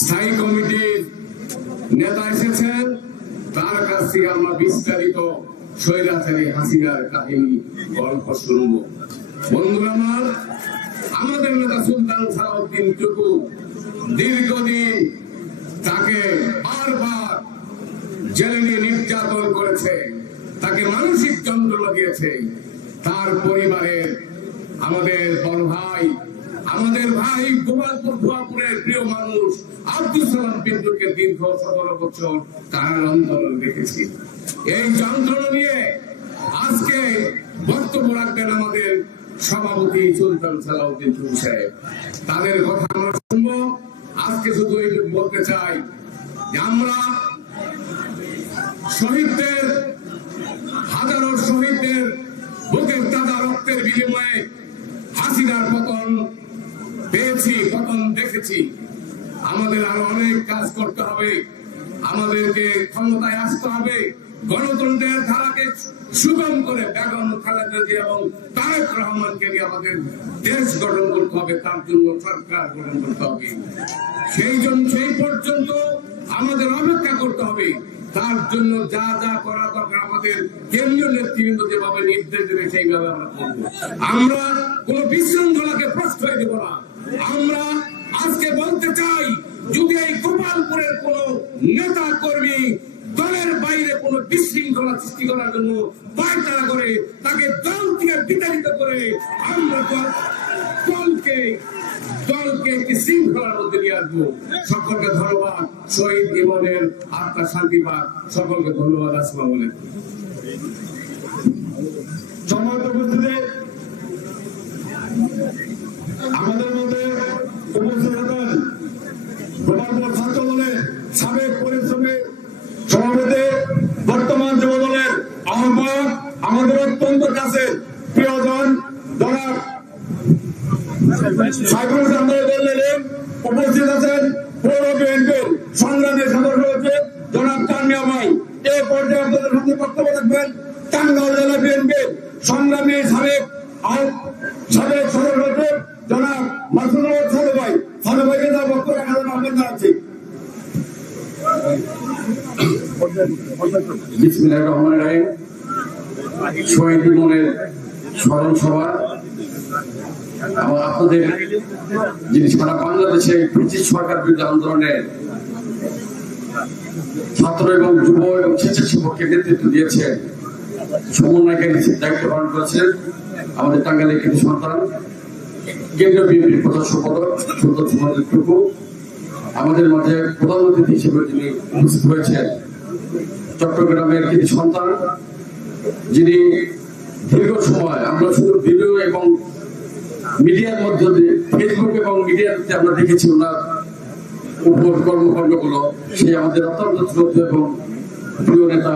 স্থায়ী কমিটির নেতা এসেছেন, তার কাছ থেকে আমরা বিস্তারিত স্বৈরাচারী হাসিনার কাহিনী গল্প শুনব। বন্ধুরা আমার, আমাদের নেতা সুলতান সালাউদ্দিন টুকু দীর্ঘদিন তাকে বারবার জেলে নিয়ে নির্যাতন করেছে, তাকে মানসিক যন্ত্রণা দিয়েছে। তার পরিবারের আমাদের বড় ভাই, আমাদের ভাই গোপালপুর ভুয়াপুরের প্রিয় মানুষ আব্দুল সালাম পিন্টুকে দীর্ঘ 17 বছর কারার আন্দোলন দেখেছি। এই যন্ত্রণা নিয়ে আজকে বক্তব্য রাখবেন আমাদের সভাপতি সুলতান সালাউদ্দিন টুকু সাহেব। তাদের কথা আমরা শুনবো। আজকে শুধু এইটুকু বলতে চাই যে আমরা শহীদদের, হাজারো শহীদদের বুকের তাজা রক্তের বিনিময়ে হাসিনার পতন পেয়েছি, পতন দেখেছি। আমাদের আরো অনেক কাজ করতে হবে, আমাদেরকে ক্ষমতায় আসতে হবে, গণতন্ত্রের ধারাকে সুগম করে বেগম খালেদা জিয়া এবং তারেক রহমানকে নিয়ে আমাদের দেশ গঠন করতে হবে, তার জন্য সরকার গঠন করতে হবে। সেই পর্যন্ত আমাদের অপেক্ষা করতে হবে। তার জন্য যা যা করা দরকার আমাদের কেন্দ্রীয় নেতৃবৃন্দ যেভাবে নির্দেশ দেবে সেইভাবে আমরা করবো। আমরা কোন বিশৃঙ্খলাকে প্রশ্রয় দেব না। আমরা আজকে বলতে চাই, যদি এই গোপালপুরের কোন নেতা কর্মী দলের বাইরে কোন বিশৃঙ্খলা সৃষ্টি করার জন্য পায়তারা করে, তাকে দল থেকে বিতাড়িত করে আমরা দলকে একটি শৃঙ্খলার মধ্যে নিয়ে আসবো। সকলকে ধন্যবাদ। শহীদ জীবনের আত্মা শান্তি পাক। সকলকে ধন্যবাদ। আসসালামু আলাইকুম। সম্মানিত উপস্থিতি, আমাদের মধ্যে উপস্থিত আছেন গোপালপুর ছাত্র দলের সাবেক পরিশ্রমী সভাপতি, বর্তমান যুব দলের আহ্বায়ক, আমাদের অত্যন্ত কাছে প্রিয়জন জনাব সাইফুল ইসলাম দলের উপস্থিত আছেন পৌর বিএনপির সংগ্রামী সদস্য হচ্ছে জনাব তানমিয়া ভাই। এই পর্যায়ে আপনাদের সাথে বক্তব্য রাখবেন টাঙ্গাইল জেলা বিএনপির সংগ্রামী সাবেক সদস্য হচ্ছে জনাব মাসুদুল সাদু ভাই। সাদু ভাইকে যা বক্তব্য রাখার জন্য আহ্বান জানাচ্ছি। বিসমিল্লাহির রহমানির রহিম। শহীদ জীবনের স্মরণ সভা আপনাদের যিনি সারা বাংলাদেশে ব্রিটিশ সরকার বিরুদ্ধে আন্দোলনে ছাত্র এবং যুব এবং স্বেচ্ছাসেবককে নেতৃত্ব দিয়েছেন, সমন্বয়কে দায়িত্ব পালন করেছেন আমাদের টাঙ্গাইলের কৃতি সন্তান, কেন্দ্রীয় বিএনপির প্রধান সম্পাদক সুলতান সালাউদ্দিন টুকু। আমাদের মাঝে প্রধান অতিথি হিসেবে যিনি উপস্থিত হয়েছেন চট্টগ্রামের কৃতি সন্তান, যিনি দীর্ঘ সময় আমরা শুধু ভিডিও এবং মিডিয়ার মধ্যে দিয়ে, ফেসবুক এবং মিডিয়াতে আমরা দেখেছি ওনার উপর কর্মকাণ্ডগুলো। সেই আমাদের অত্যন্ত শ্রদ্ধেয় এবং প্রিয় নেতা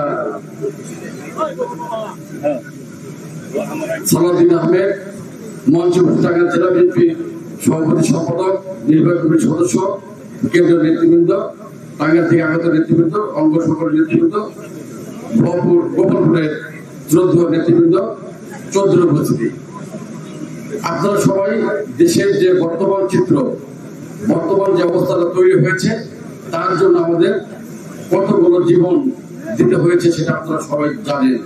সালাউদ্দিন আহমেদ, মঞ্চ টাঙ্গাইল জেলা বিএনপি সভাপতি সম্পাদক, নির্বাহী কমিটির সদস্য, কেন্দ্রীয় নেতৃবৃন্দ, টাঙ্গাইল থেকে আগত নেতৃবৃন্দ, অঙ্গ সকল নেতৃবৃন্দ, গোপালপুরের শ্রদ্ধেয় নেতৃবৃন্দ, চৌধুরী উপস্থিতি, আপনারা সবাই দেশের যে বর্তমান চিত্র, বর্তমান যে অবস্থাটা তৈরি হয়েছে, তার জন্য আমাদের কতগুলো জীবন দিতে হয়েছে সেটা আপনারা সবাই জানেন।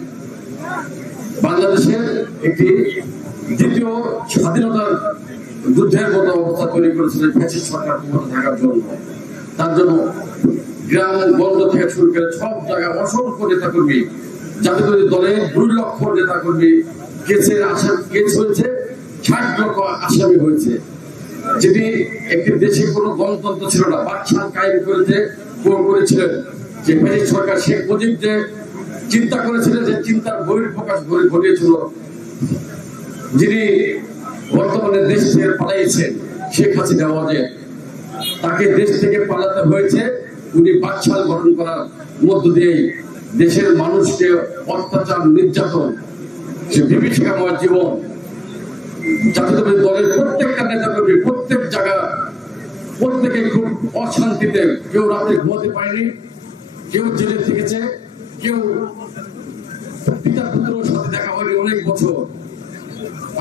বাংলাদেশের একটি দ্বিতীয় স্বাধীনতার যুদ্ধের মতো অবস্থা তৈরি করেছিলেন ফ্যাসিস্ট সরকার ক্ষমতা থাকার জন্য। তার জন্য গ্রাম গঞ্জ থেকে শুরু করে সব জায়গায় অসংখ্য নেতাকর্মী, জাতীয় দলের 2 লক্ষ নেতাকর্মী কেস হয়েছে, 60 লক্ষ আসামি হয়েছে। যেটি একটি দেশে কোনো গণতন্ত্র ছিল না, বাকশাল কায়েম করেছিলেন যে ফ্যাসিস্ট সরকার। শেখ মুজিব যে চিন্তা করেছিলেন, যে চিন্তার বহিঃপ্রকাশ ঘটিয়েছিল, যিনি বর্তমানে দেশ থেকে পালাইছেন শেখ হাসিনা, তাকে দেশ থেকে পালাতে হয়েছে। উনি বাকশাল গঠন করার মধ্য দিয়েই দেশের মানুষকে অত্যাচার, নির্যাতন, সে বিভীষিকাময় জীবন, জাতীয় দলের প্রত্যেকটা নেতা কর্মী প্রত্যেক জায়গা, প্রত্যেকে খুব অশান্তিতে, কেউ রাতে ঘুমাতে পারেনি, কেউ জেলে থেকেছে, কেউ পিতা পুত্রের সাথে দেখা হয়নি অনেক বছর।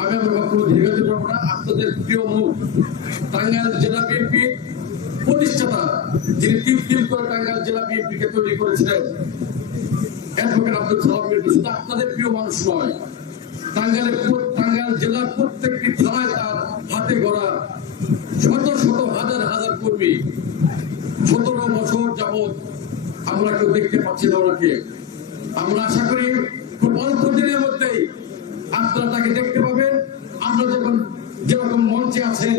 আগামী বক্তব্য দীর্ঘায়িত করবো না। আপনাদের প্রিয় মুখ, টাঙ্গাইল জেলা বিএনপি প্রতিষ্ঠাতা যিনি তিল করে টাঙ্গাইল জেলা বিএনপিকে তৈরি করেছিলেন অ্যাডভোকেট আব্দুল সালাম মিন্টু শুধু আপনাদের প্রিয় মানুষ নয়, টাঙ্গাইল জেলার প্রত্যেকটি থানায় তার হাতে গড়া শত শত হাজার হাজার কর্মী 17 বছর যাবৎ আমরা কেউ দেখতে পাচ্ছি না ওনাকে। আমরা আশা করি খুব অল্প দিনের মধ্যেই আপনারা তাকে দেখতে পাবেন। আমরা যেরকম মঞ্চে আছেন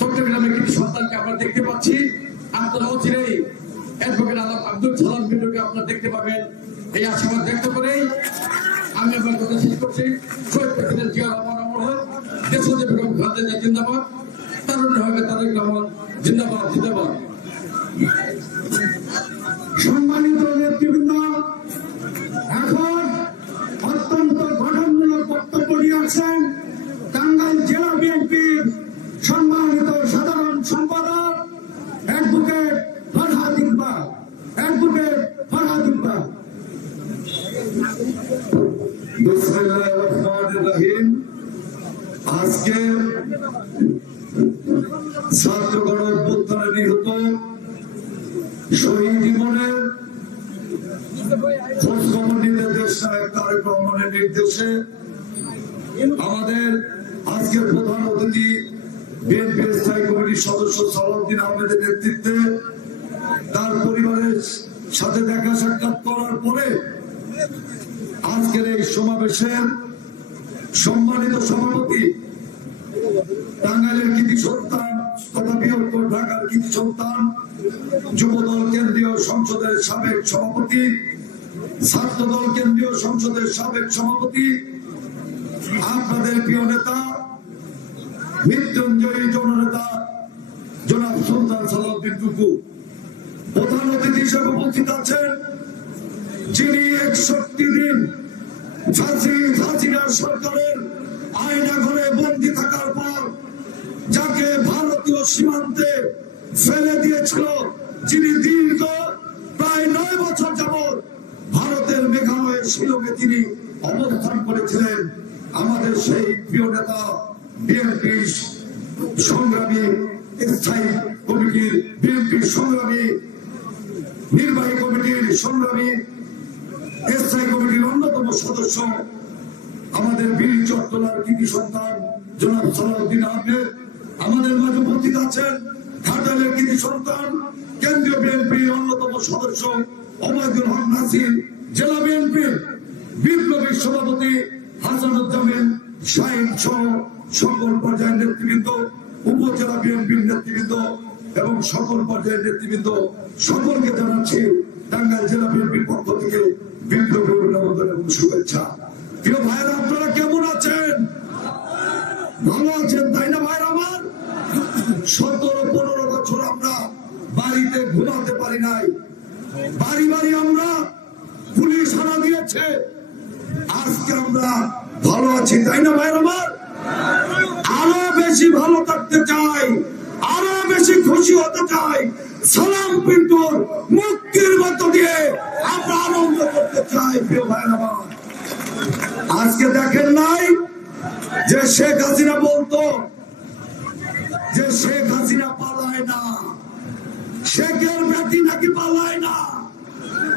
চট্টগ্রামের কিছু সন্তানকে আমরা দেখতে পাচ্ছি, আপনারা অচিরেই অ্যাডভোকেট আব্দুল সালাম মিন্টুকে আপনারা দেখতে পাবেন। এই আশীর্বাদ ব্যক্ত করেই আমি আমার কথা শেষ করছি। শহীদ প্রেসিডেন্ট জিয়া রহমান অমর হোক, দেশে বেগম খালেদা জিন্দাবাদ, তারুণ্য হবে তারেক রহমান জিন্দাবাদ জিন্দাবাদ। সম্মানিত নেতৃবৃন্দ, এখন অত্যন্ত গঠনমূলক বক্তব্য নিয়ে আসছেন টাঙ্গাইল জেলা বিএনপির সম্মানিত সাধারণ সম্পাদক অ্যাডভোকেট ফরহাদ ইকবাল। অ্যাডভোকেট ফরহাদ ইকবাল। বিসমিল্লাহির রহমানির রহিম। আজকে ছাত্র গণ অভ্যুত্থানে নিহত শহীদ ইমনের খোঁজ খবর নিতে দেশ নায়ক তারেক রহমানের নির্দেশে আমাদের আজকের প্রধান অতিথি বিএনপি স্থায়ী কমিটির সদস্য সালাউদ্দিন আহমেদের নেতৃত্বে তার পরিবারের সাথে দেখা সাক্ষাৎ করার পরে আজকের এই সমাবেশের সম্মানিত সভাপতি, টাঙ্গাইলের কৃতি সন্তান তথা বৃহত্তর ঢাকার কৃতি সন্তান, যুবদল কেন্দ্রীয় সংসদের সাবেক সভাপতি, ছাত্রদল কেন্দ্রীয় সংসদের সাবেক সভাপতি, আপনাদের প্রিয় নেতা মৃত্যুঞ্জয়ী জননেতা জনাব সুলতান সালাউদ্দিন টুকু, প্রধান অতিথি হিসেবে উপস্থিত আছেন যিনি 61 দিন হাসিনা সরকারের আয়নাঘরে বন্দী থাকার পর যাকে ভারতীয় সীমান্তে ফেলে দিয়েছিল, যিনি দীর্ঘ প্রায় 9 বছর যাবৎ ভারতের মেঘালয়ের শিলংয়ে তিনি অবস্থান করেছিলেন, আমাদের সেই প্রিয় নেতা বিএনপি সংগ্রামী স্থায়ী কমিটির, বিএনপি সংগ্রামী নির্বাহী কমিটির সংগ্রামী স্থায়ী কমিটির অন্যতম সদস্য, আমাদের বীর চট্টলার কৃতি সন্তান জনাব সালাউদ্দিন আহমেদ আমাদের মাঝে উপস্থিত আছেন, ঘাটালের কৃতি সন্তান কেন্দ্রীয় বিএনপির অন্যতম সদস্য ওবায়দুল হক নাসির, জেলা বিএনপির বিপ্লবী সভাপতি হাসানুজ্জামান শাহীন সহ সকল পর্যায়ের নেতৃবৃন্দ, উপজেলা বিএনপির নেতৃবৃন্দ এবং সকল পর্যায়ের নেতৃবৃন্দ, সকলকে জানাচ্ছি টাঙ্গাইল জেলা বিএনপির পক্ষ থেকে বিপ্লবী অভিনন্দন এবং শুভেচ্ছা। প্রিয় ভাইরা, আপনারা কেমন আছেন? ভালো আছেন তাই না ভাইরা আমার? 17-15 বছর আমরা বাড়িতে ঘুমাতে পারি নাই, বাড়ি বাড়ি আমরা পুলিশ হানা দিয়েছে, আজকে আমরা ভালো আছি তাই না ভাইরা আমার? আরো বেশি ভালো থাকতে চাই, আরো বেশি খুশি হতে চাই, সালাম পিন্টুর মুক্তির মধ্য দিয়ে আমরা আনন্দ করতে চাই। প্রিয় ভাইরা আমার, আজকে দেখেন নাই যে শেখ হাসিনা বলতো যে শেখ হাসিনা পালায় না, শেখের বেটি নাকি পালায় না,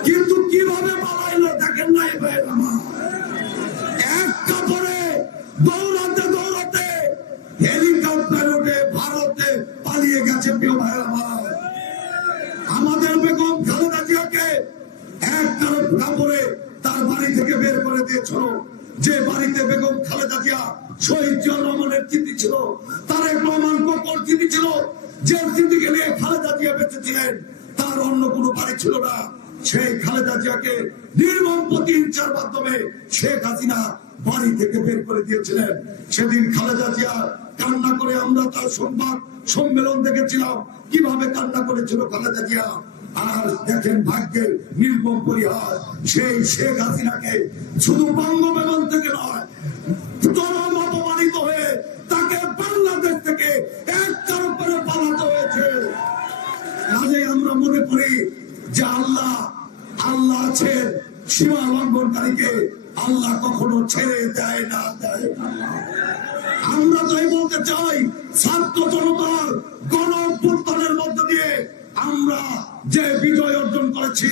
কিন্তু কিভাবে পালাইলো দেখেন নাই ভাইরা আমার? এক কাপড়ে দৌড়াতে দৌড়াতে হেলিকপ্টার উঠে ভারতে পালিয়ে গেছে। প্রিয় ভাইরা আমার, আমাদের বেগম খালেদা জিয়াকে এক কাপড়ে তার বাড়ি থেকে বের করে দিয়েছিল, যে বাড়িতে বেগম খালেদা জিয়া শহীদ জিয়া রহমানের স্মৃতি ছিল, তারেক রহমান কোকর স্মৃতি ছিল, যে স্মৃতিকে নিয়ে খালেদা জিয়া বেঁচে ছিলেন, তার অন্য কোনো বাড়ি ছিল না। সেই খালেদা জিয়াকে নির্মম প্রতিহিংসার মাধ্যমে শেখ হাসিনা বাড়ি থেকে বের করে দিয়েছিলেন। সেদিন খালেদা জিয়া কান্না করে আমরা তার সংবাদ সম্মেলন দেখেছিলাম, কিভাবে কান্না করেছিল খালেদা জিয়া। আর দেখেন ভাগ্যের নির্মম পরিহাস, সেই শেখ হাসিনাকে শুধু বঙ্গভবন থেকে নয়, চরম অপমানিত হয়ে তাকে বাংলাদেশ থেকে এক তরফে পালাতে হয়েছে। কাজে আমরা মনে করি যে আল্লাহ আছেন, সীমা লঙ্ঘনকারীকে আল্লাহ কখনো ছেড়ে দেয় না, দেয় না। আমরা তাই বলতে চাই, ছাত্র জনতার গণ অভ্যুত্থানের মধ্য দিয়ে আমরা যে বিজয় অর্জন করেছি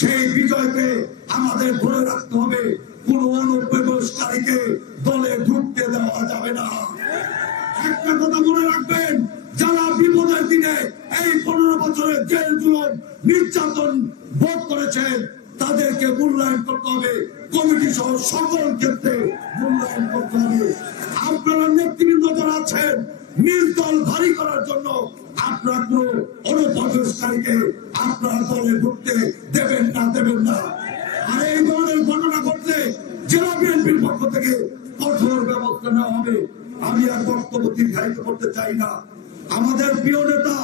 সেই বিজয়কে আমাদের ধরে রাখতে হবে। কোন অনুপ্রবেশকারীকে দলে ঢুকতে দেওয়া যাবে না। একটা কথা মনে রাখবেন, যারা বিপদের দিনে এই 15 বছরের জেল জুলুম নির্যাতন ভোগ করেছেন তাদেরকে মূল্যায়ন করতে হবে। কমিটি সহ সকল ক্ষেত্রে মূল্যায়ন করতে হবে। আপনারা নেতৃবৃন্দ যারা আছেন নিজ দল ভারী করার জন্য আপনারা কোন অনুপ্রবেশকারীকে আপনারা দলে ঢুকতে দেবেন না। আর এই ধরনের ঘটনা ঘটলে জেলা বিএনপির পক্ষ থেকে কঠোর ব্যবস্থা নেওয়া হবে। আমি আর বক্তব্য দীর্ঘায়িত করতে চাই না। আমাদের প্রিয় নেতা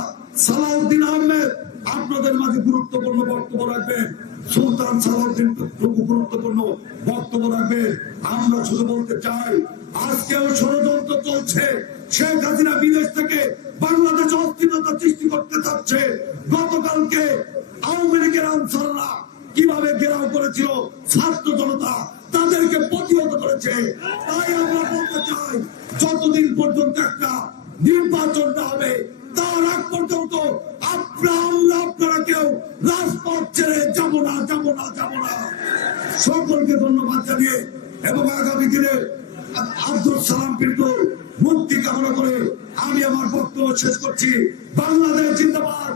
সালাউদ্দিন আহমেদ আপনাদের মাঝে গুরুত্বপূর্ণ বক্তব্য রাখবেন। সুলতান সালাউদ্দিন গুরুত্বপূর্ণ বক্তব্য রাখবেন। আমরা শুধু বলতে চাই, আজকেও ষড়যন্ত্র চলছে। শেখ হাসিনা বিদেশ থেকে বাংলাদেশে অস্থিরতা সৃষ্টি করতে চাচ্ছে। গতকালকে আওয়ামী লীগের আনসাররা কিভাবে ঘেরাও করেছিল ছাত্র জনতা, তাদেরকে প্রতিহত করেছে। তাই আমরা বলতে চাই, যতদিন পর্যন্ত একটা নির্বাচন না হবে তার আগ পর্যন্ত আপনারা কেউ রাজপথ ছেড়ে যাব না। সকলকে ধন্যবাদ জানিয়ে এবং আগামী দিনে আব্দুল সালাম পিন্টুর মুক্তি কামনা করে আমি আমার বক্তব্য শেষ করছি। বাংলাদেশ জিন্দাবাদ,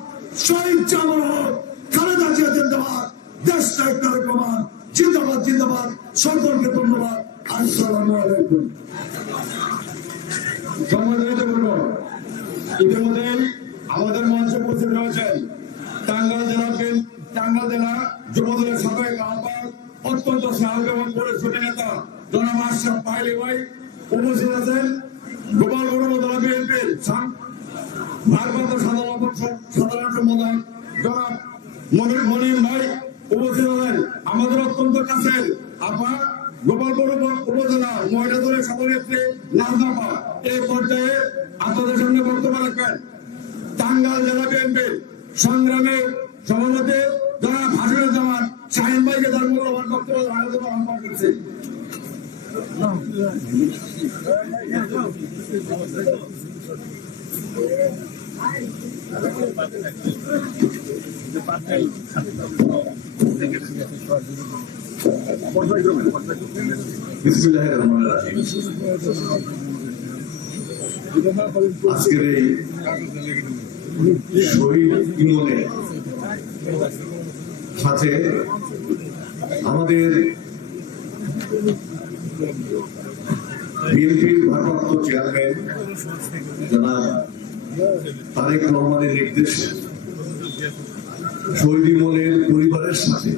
শহীদ জামাল হক, খালেদা জিয়া জিন্দাবাদ, দেশটা একটা রকমান জিন্দাবাদ। সকলকে ধন্যবাদ। আসসালামু আলাইকুম। ইতিমধ্যে আমাদের মঞ্চে উপস্থিত রয়েছেন টাঙ্গাইল জেলা যুবদলের সাবেক আহ্বায়ক, অত্যন্ত সাহস এবং পরিশ্রমী নেতা জনাব আশরাফ পাইলি ভাই। উপস্থিত আছেন গোপালপুর উপজেলা বিএনপির ভারপ্রাপ্ত সাধারণ সম্পাদক জনাব মনির ভাই। উপস্থিত আছেন আমাদের অত্যন্ত কাছের আপা গোপালপুর উপজেলা মহিলা দলের সভানেত্রী নাজনাফা। এই পর্যায়ে আপনাদের সামনে বক্তব্য রাখবেন টাঙ্গাইল জেলা বিএনপির সংগ্রামী সভাপতি জনাব হাসিনুজ্জামান শাহিন ভাইকে তার মূল্যবান বক্তব্য রাখার জন্য আহ্বান করছি। বিসমিল্লাহির রহমানির রহিম। আজকের এই শহীদ ইমনের সাথে আমাদের বিএনপির ভারপ্রাপ্ত চেয়ারম্যান জনাব তারেক রহমানের নির্দেশে শহীদ ইমনের পরিবারের সাথে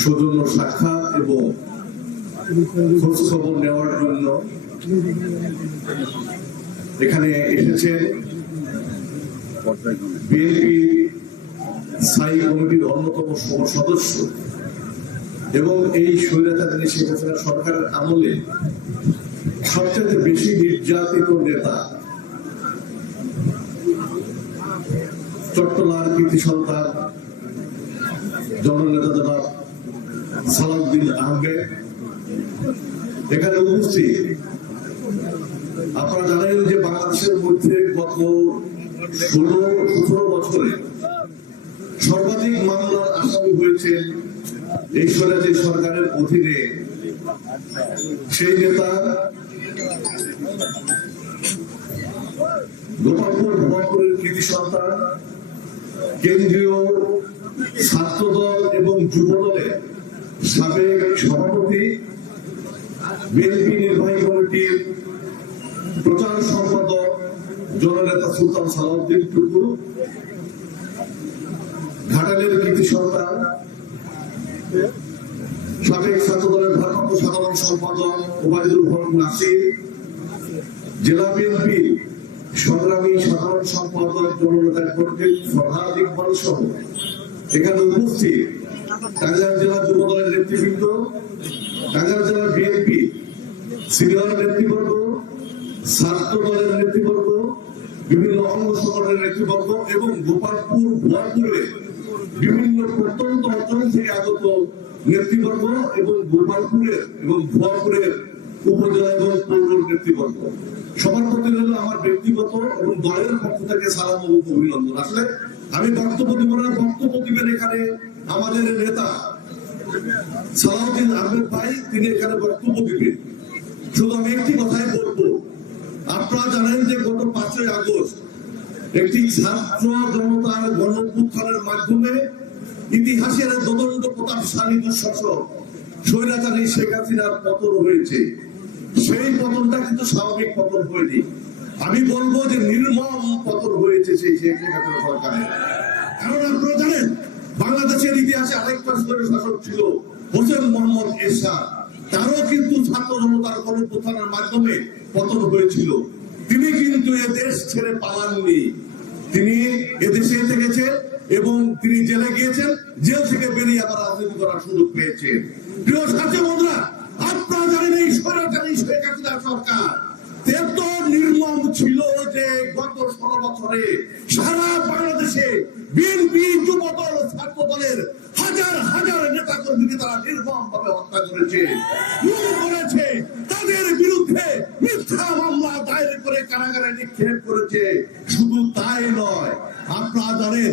সৌজন্য সাক্ষাৎ এবং খোঁজ খবর নেওয়ার জন্য এখানে এসেছেন বিএনপি স্থায়ী কমিটির অন্যতম সদস্য এবং এই স্বৈরাচারী শেখ হাসিনা সরকারের আমলে সবচেয়ে বেশি নির্যাতিত নেতা চট্টলার কৃতি সন্তান জননেতা জনাব সালাউদ্দিন আহমেদ এখানে উপস্থিত। আপনারা জানেন যে বাংলাদেশের মধ্যে গত 16-17 বছরে সর্বাধিক মামলার আসামি হয়েছেন এই স্বৈরাচারী সরকারের অধীনে সেই নেতা গোপালপুরের কৃতি সন্তান, কেন্দ্রীয় ছাত্রদল এবং যুবদলের সাবেক সভাপতি, বিএনপি নির্বাহী কমিটির প্রচার সম্পাদক জননেতা সুলতান সালাউদ্দিন টুকু, ঘাটালের কৃতি সন্তান, সাবেক ছাত্রদলের ভারপ্রাপ্ত সাধারণ সম্পাদক ওবায়দুল হক নাসির, জেলা বিএনপি সংগ্রামী সাধারণ সম্পাদক জননেতা কর্তৃক ফরহাদ ইকবাল সহ এখানে উপস্থিত টাঙ্গাইল জেলা যুবদলের নেতৃবৃন্দ, টাঙ্গাইল জেলা বিএনপি সিনিয়র নেতৃবর্গ, ছাত্র দলের নেতৃবর্গ, বিভিন্ন অঙ্গ সংগঠনের নেতৃবর্গ এবং গোপালপুর ভুয়াপুরের বিভিন্ন প্রত্যন্ত অঞ্চল থেকে আগত নেতৃবর্গ এবং গোপালপুরের এবং ভুয়াপুরের উপজেলা এবং পৌর নেতৃবর্গ, সবার প্রতি হলো আমার ব্যক্তিগত এবং দলের পক্ষ থেকে সালাম এবং অভিনন্দন। আসলে আমি বক্তব্য দিব না, বক্তব্য দিবেন এখানে আমাদের নেতা সালাউদ্দিন আহমেদ ভাই, তিনি এখানে বক্তব্য দিবেন। শুধু আমি একটি কথাই বলবো, আপনারা জানেন যে গত 5ই আগস্ট একটি ছাত্র জনতার গণঅভ্যুত্থানের মাধ্যমে ইতিহাসের দদন্ত প্রতাপশালী দুঃশাসক স্বৈরাচারী শেখ হাসিনার পতন হয়েছে। সেই পতনটা কিন্তু স্বাভাবিক পতন হয়নি, আমি বলবো যে নির্মম পতন হয়েছে সেই শেখ হাসিনা সরকারের। কারণ আপনারা জানেন বাংলাদেশের ইতিহাসে আরেকটা স্বৈরশাসক ছিল হোসেন মোহাম্মদ এরশাদ, তারও কিন্তু ছাত্র জনতার গণঅভ্যুত্থানের মাধ্যমে পতন হয়েছিল। তিনি কিন্তু এ দেশ ছেড়ে পালাননি, তিনি এদেশে থেকেছেন এবং তিনি জেলে গিয়েছেন, জেল থেকে বেরিয়ে আবার রাজনীতি করার সুযোগ পেয়েছেন। প্রিয় সাথী বন্ধুরা, আপনারা জানেন এই স্বৈরাচারী শেখ হাসিনা সরকার এত নির্মম ছিল যে গত 16 বছরে সারা বাংলাদেশে বিএনপি, যুবদল, ছাত্র দলের হাজার হাজার নেতা কর্মীকে তারা নির্মম ভাবে হত্যা করেছে, খুন করেছে, তাদের বিরুদ্ধে মিথ্যা মামলা দায়ের করে কারাগারে নিক্ষেপ করেছে। শুধু তাই নয়, আপনারা জানেন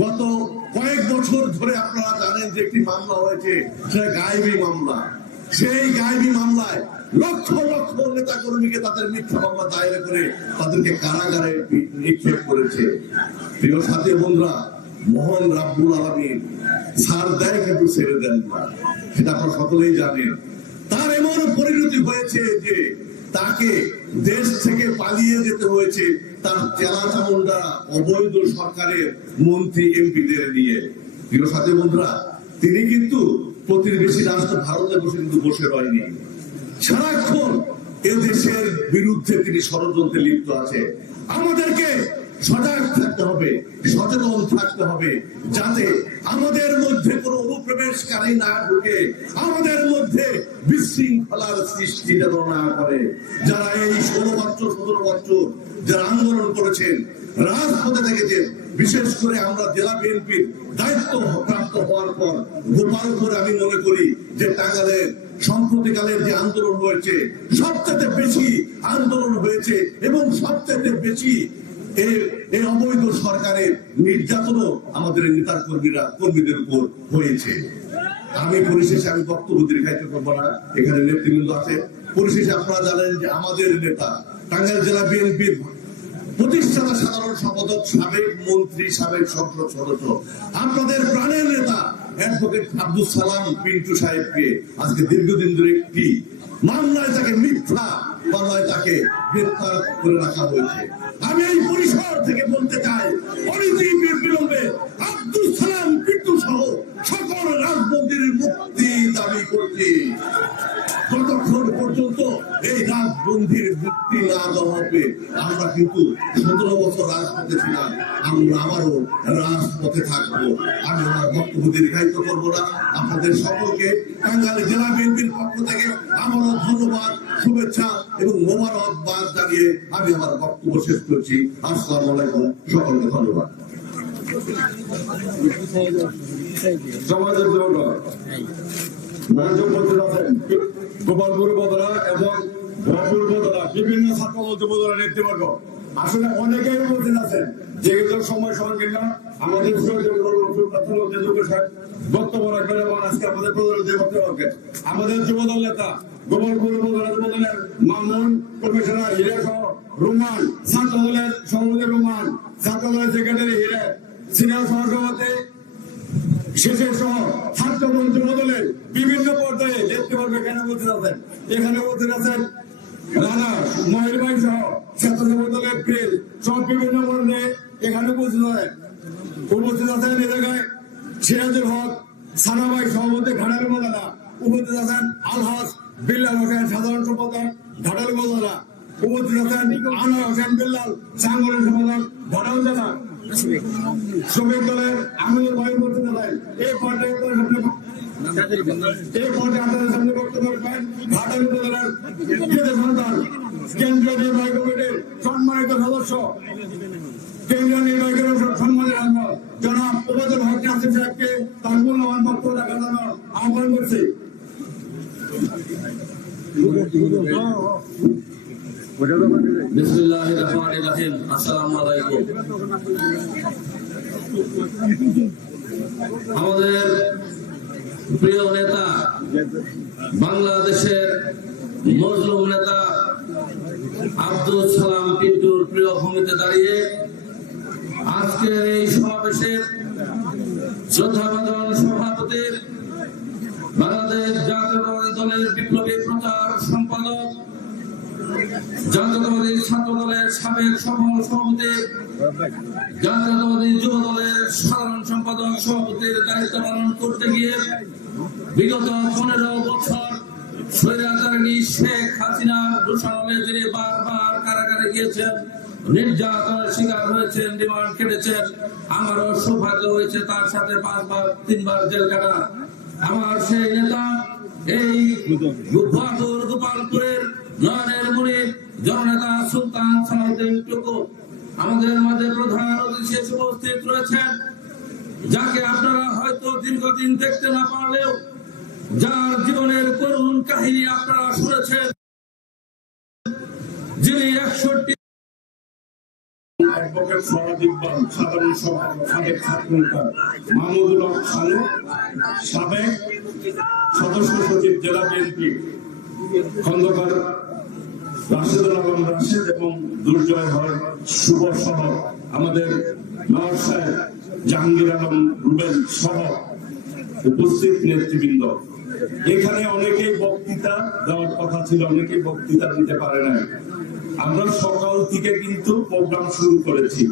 গত কয়েক বছর ধরে আপনারা জানেন যে একটি মামলা হয়েছে, সেটা গায়েবী মামলা। সেই গায়েবী মামলায় লক্ষ লক্ষ নেতা কর্মীকে তাদের মিথ্যা মামলা দায়ের করে তাদেরকে কারাগারে নিক্ষেপ করেছে। প্রিয় সাথী বন্ধুরা, মহান রাব্বুল আলামিন ছাড় দেয় কিন্তু ছেড়ে দেন না, সেটা আপনারা সকলেই জানেন। তার এমন পরিণতি হয়েছে যে তাকে দেশ থেকে পালিয়ে যেতে হয়েছে তার জেলা চামুন্ডা অবৈধ সরকারের মন্ত্রী এমপিদের নিয়ে। প্রিয় সাথী বন্ধুরা, তিনি কিন্তু প্রতিবেশী রাষ্ট্র ভারতে বসে রয়নি, সারাক্ষণ এ দেশের বিরুদ্ধে তিনি ষড়যন্ত্রে লিপ্ত আছে। আমাদেরকে সজাগ থাকতে হবে, সচেতন থাকতে হবে, যাতে আমাদের মধ্যে কোনো অনুপ্রবেশকারী না ঢুকে, আমাদের মধ্যে বিশৃঙ্খলার সৃষ্টি যেন না করে। যারা এই 16 বছর 17 বছর যারা আন্দোলন করেছেন, রাজপথে থেকেছেন, বিশেষ করে আমরা জেলা বিএনপির দায়িত্ব প্রাপ্ত হওয়ার পর গোপালপুরে আমি মনে করি যে টাঙ্গাইলের সম্প্রতিকালের যে আন্দোলন হয়েছে সবচেয়ে বেশি আন্দোলন হয়েছে এবং সবচেয়ে বেশি এই অবৈধ সরকারের নির্যাতনও আমাদের নেতার কর্মীদের উপর হয়েছে। আমি পরিশেষে আমি বক্তব্য দীর্ঘায়িত করবো না, এখানে নেতৃবৃন্দ আছে। পরিশেষে আপনারা জানেন যে আমাদের নেতা টাঙ্গাইল জেলা বিএনপির প্রতিষ্ঠাতা সাধারণ সম্পাদক, সাবেক মন্ত্রী, সাবেক সংসদ সদস্য, আপনাদের প্রাণের নেতা অ্যাডভোকেট আব্দুল সালাম পিন্টু সাহেবকে আজকে দীর্ঘদিন ধরে একটি মামলায় তাকে মিথ্যা মামলায় তাকে গ্রেফতার করে রাখা হয়েছে। আমি এই পরিসর থেকে বলতে চাই, অনতি বিলম্বে আব্দুল সালাম পিন্টু সহ সকল রাজবন্দীর মুক্তি দাবি করছি। যতক্ষণ পর্যন্ত এই রাজবন্দীর মুক্তি না দেওয়া হবে, আমরা কিন্তু 17 বছর রাজপথে ছিলাম, আমরা আবারও রাজপথে থাকবো। আমি আমার বক্তব্য দীর্ঘায়িত করবো না। আপনাদের সকলকে টাঙ্গাইল জেলা বিএনপির পক্ষ থেকে আমারও ধন্যবাদ, শুভেচ্ছা এবং মোবারকবাদ জানিয়ে আমি আমার বক্তব্য শেষ করছি। আসসালামু আলাইকুম, সকলকে ধন্যবাদ। সমাজের জন্য মঞ্চ উপস্থিত আছেন গোপালপুর উপজেলা এবং ভরপুর উপজেলা বিভিন্ন ছাত্র যুবদলের নেতৃবর্গ, আসলে অনেকেই উপস্থিত আছেন। যেহেতু সময় সংকীর্ণ, আমাদের বক্তব্য রাখবেন এবং আজকে আমাদের প্রধান যে বক্তব্য রাখবেন আমাদের যুবদল নেতা গোপালপুর উপজেলা যুবদলের মামুন, কমিশনার হিরে সহ রুমান, ছাত্র দলের সভাপতি রুমান, ছাত্র দলের সেক্রেটারি হিরে, সিনিয়র সহসভাপতি শেষের সহ ছাত্র যুবদলের বিভিন্ন পর্যায়ে নেতৃবর্গ এখানে উপস্থিত আছেন। এখানে উপস্থিত আছেন রানা মহির ভাই সহ ছাত্র যুবদলের প্রেস সব বিভিন্ন পর্যায়ে এখানে উপস্থিত আছেন। এই জায়গায় সিরাজুল হক সানাবাই সভাপতি ঘাটাল উপজেলা, উপস্থিত আছেন আলহাজ বিল্লাল হোসেন সাধারণ সম্পাদক ঘাটাল উপজেলা, উপস্থিত আছেন আনোয়ার হোসেন বিল্লাল সাংগঠনিক সম্পাদক ঘাটাল জেলা, শ্রমিক দলের আমিনুল ভাই উপস্থিত আছেন। এই পর্যায়ে আপনাদের সামনে বক্তব্য রাখবেন ঘাটাল উপজেলার সন্তান কেন্দ্রীয় নির্বাহী কমিটির সম্মানিত সদস্য, কেন্দ্রীয় নির্বাহী কমিটির সম্মানিত জনাব ওবায়দুল হক নাসির সাহেবকে তার মূল্যবান বক্তব্য রাখার জন্য আহ্বান করছি। বিসমিল্লাহির রহমানির রহিম। রাহিম। আসসালামু আলাইকুম। আমাদের প্রিয় নেতা, বাংলাদেশের মজলুম নেতা আব্দুল সালাম পিন্টুর প্রিয় ভূমিতে দাঁড়িয়ে আজকের এই সমাবেশের শ্রদ্ধাভাজন সভাপতির বাংলাদেশ জাতীয়তাবাদী দলের বিপ্লবী প্রচার সম্পাদক, জাতীয়তাবাদী ছাত্র দলের সাবেক সফল সভাপতি, জাতীয়তাবাদী যুব দলের সাধারণ সম্পাদক সভাপতির দায়িত্ব পালন করতে গিয়ে বিগত 15 বছর স্বৈরাচারিণী শেখ হাসিনা দূষণে তিনি বারবার কারাগারে গিয়েছেন, নির্যাতনের শিকার হয়েছেন, রিমান্ড কেটেছেন। আমারও সৌভাগ্য হয়েছে তার সাথে 3বার জেল কাটা। আমার সেই নেতা এই গোপালপুরের নয়নের মুনি জননেতা সুলতান সালাউদ্দিন টুকু আমাদের মাঝে প্রধান অতিথি হিসেবে উপস্থিত রয়েছেন, যাকে আপনারা হয়তো দীর্ঘদিন দেখতে না পারলেও যার জীবনের করুণ কাহিনী আপনারা শুনেছেন, যিনি 61 অ্যাডভোকেট ফরহাদ ইকবাল, সাধারণ সম্পাদক, সাবেক ছাত্রনেতা মাহমুদুল হক খানু, সাবেক সদস্য সচিব জেলা বিএনপি, খন্দকার রাশেদুল আলম রাশেদ এবং দুর্জয় হর শুভ সহ আমাদের মেয়র সাহেব জাহাঙ্গীর আলম রুবেল সহ উপস্থিত নেতৃবৃন্দ। এখানে অনেকেই বক্তৃতা দেওয়ার কথা ছিল, অনেকেই বক্তৃতা দিতে পারে না। আমরা সকাল থেকে কিন্তু প্রোগ্রাম শুরু করেছি।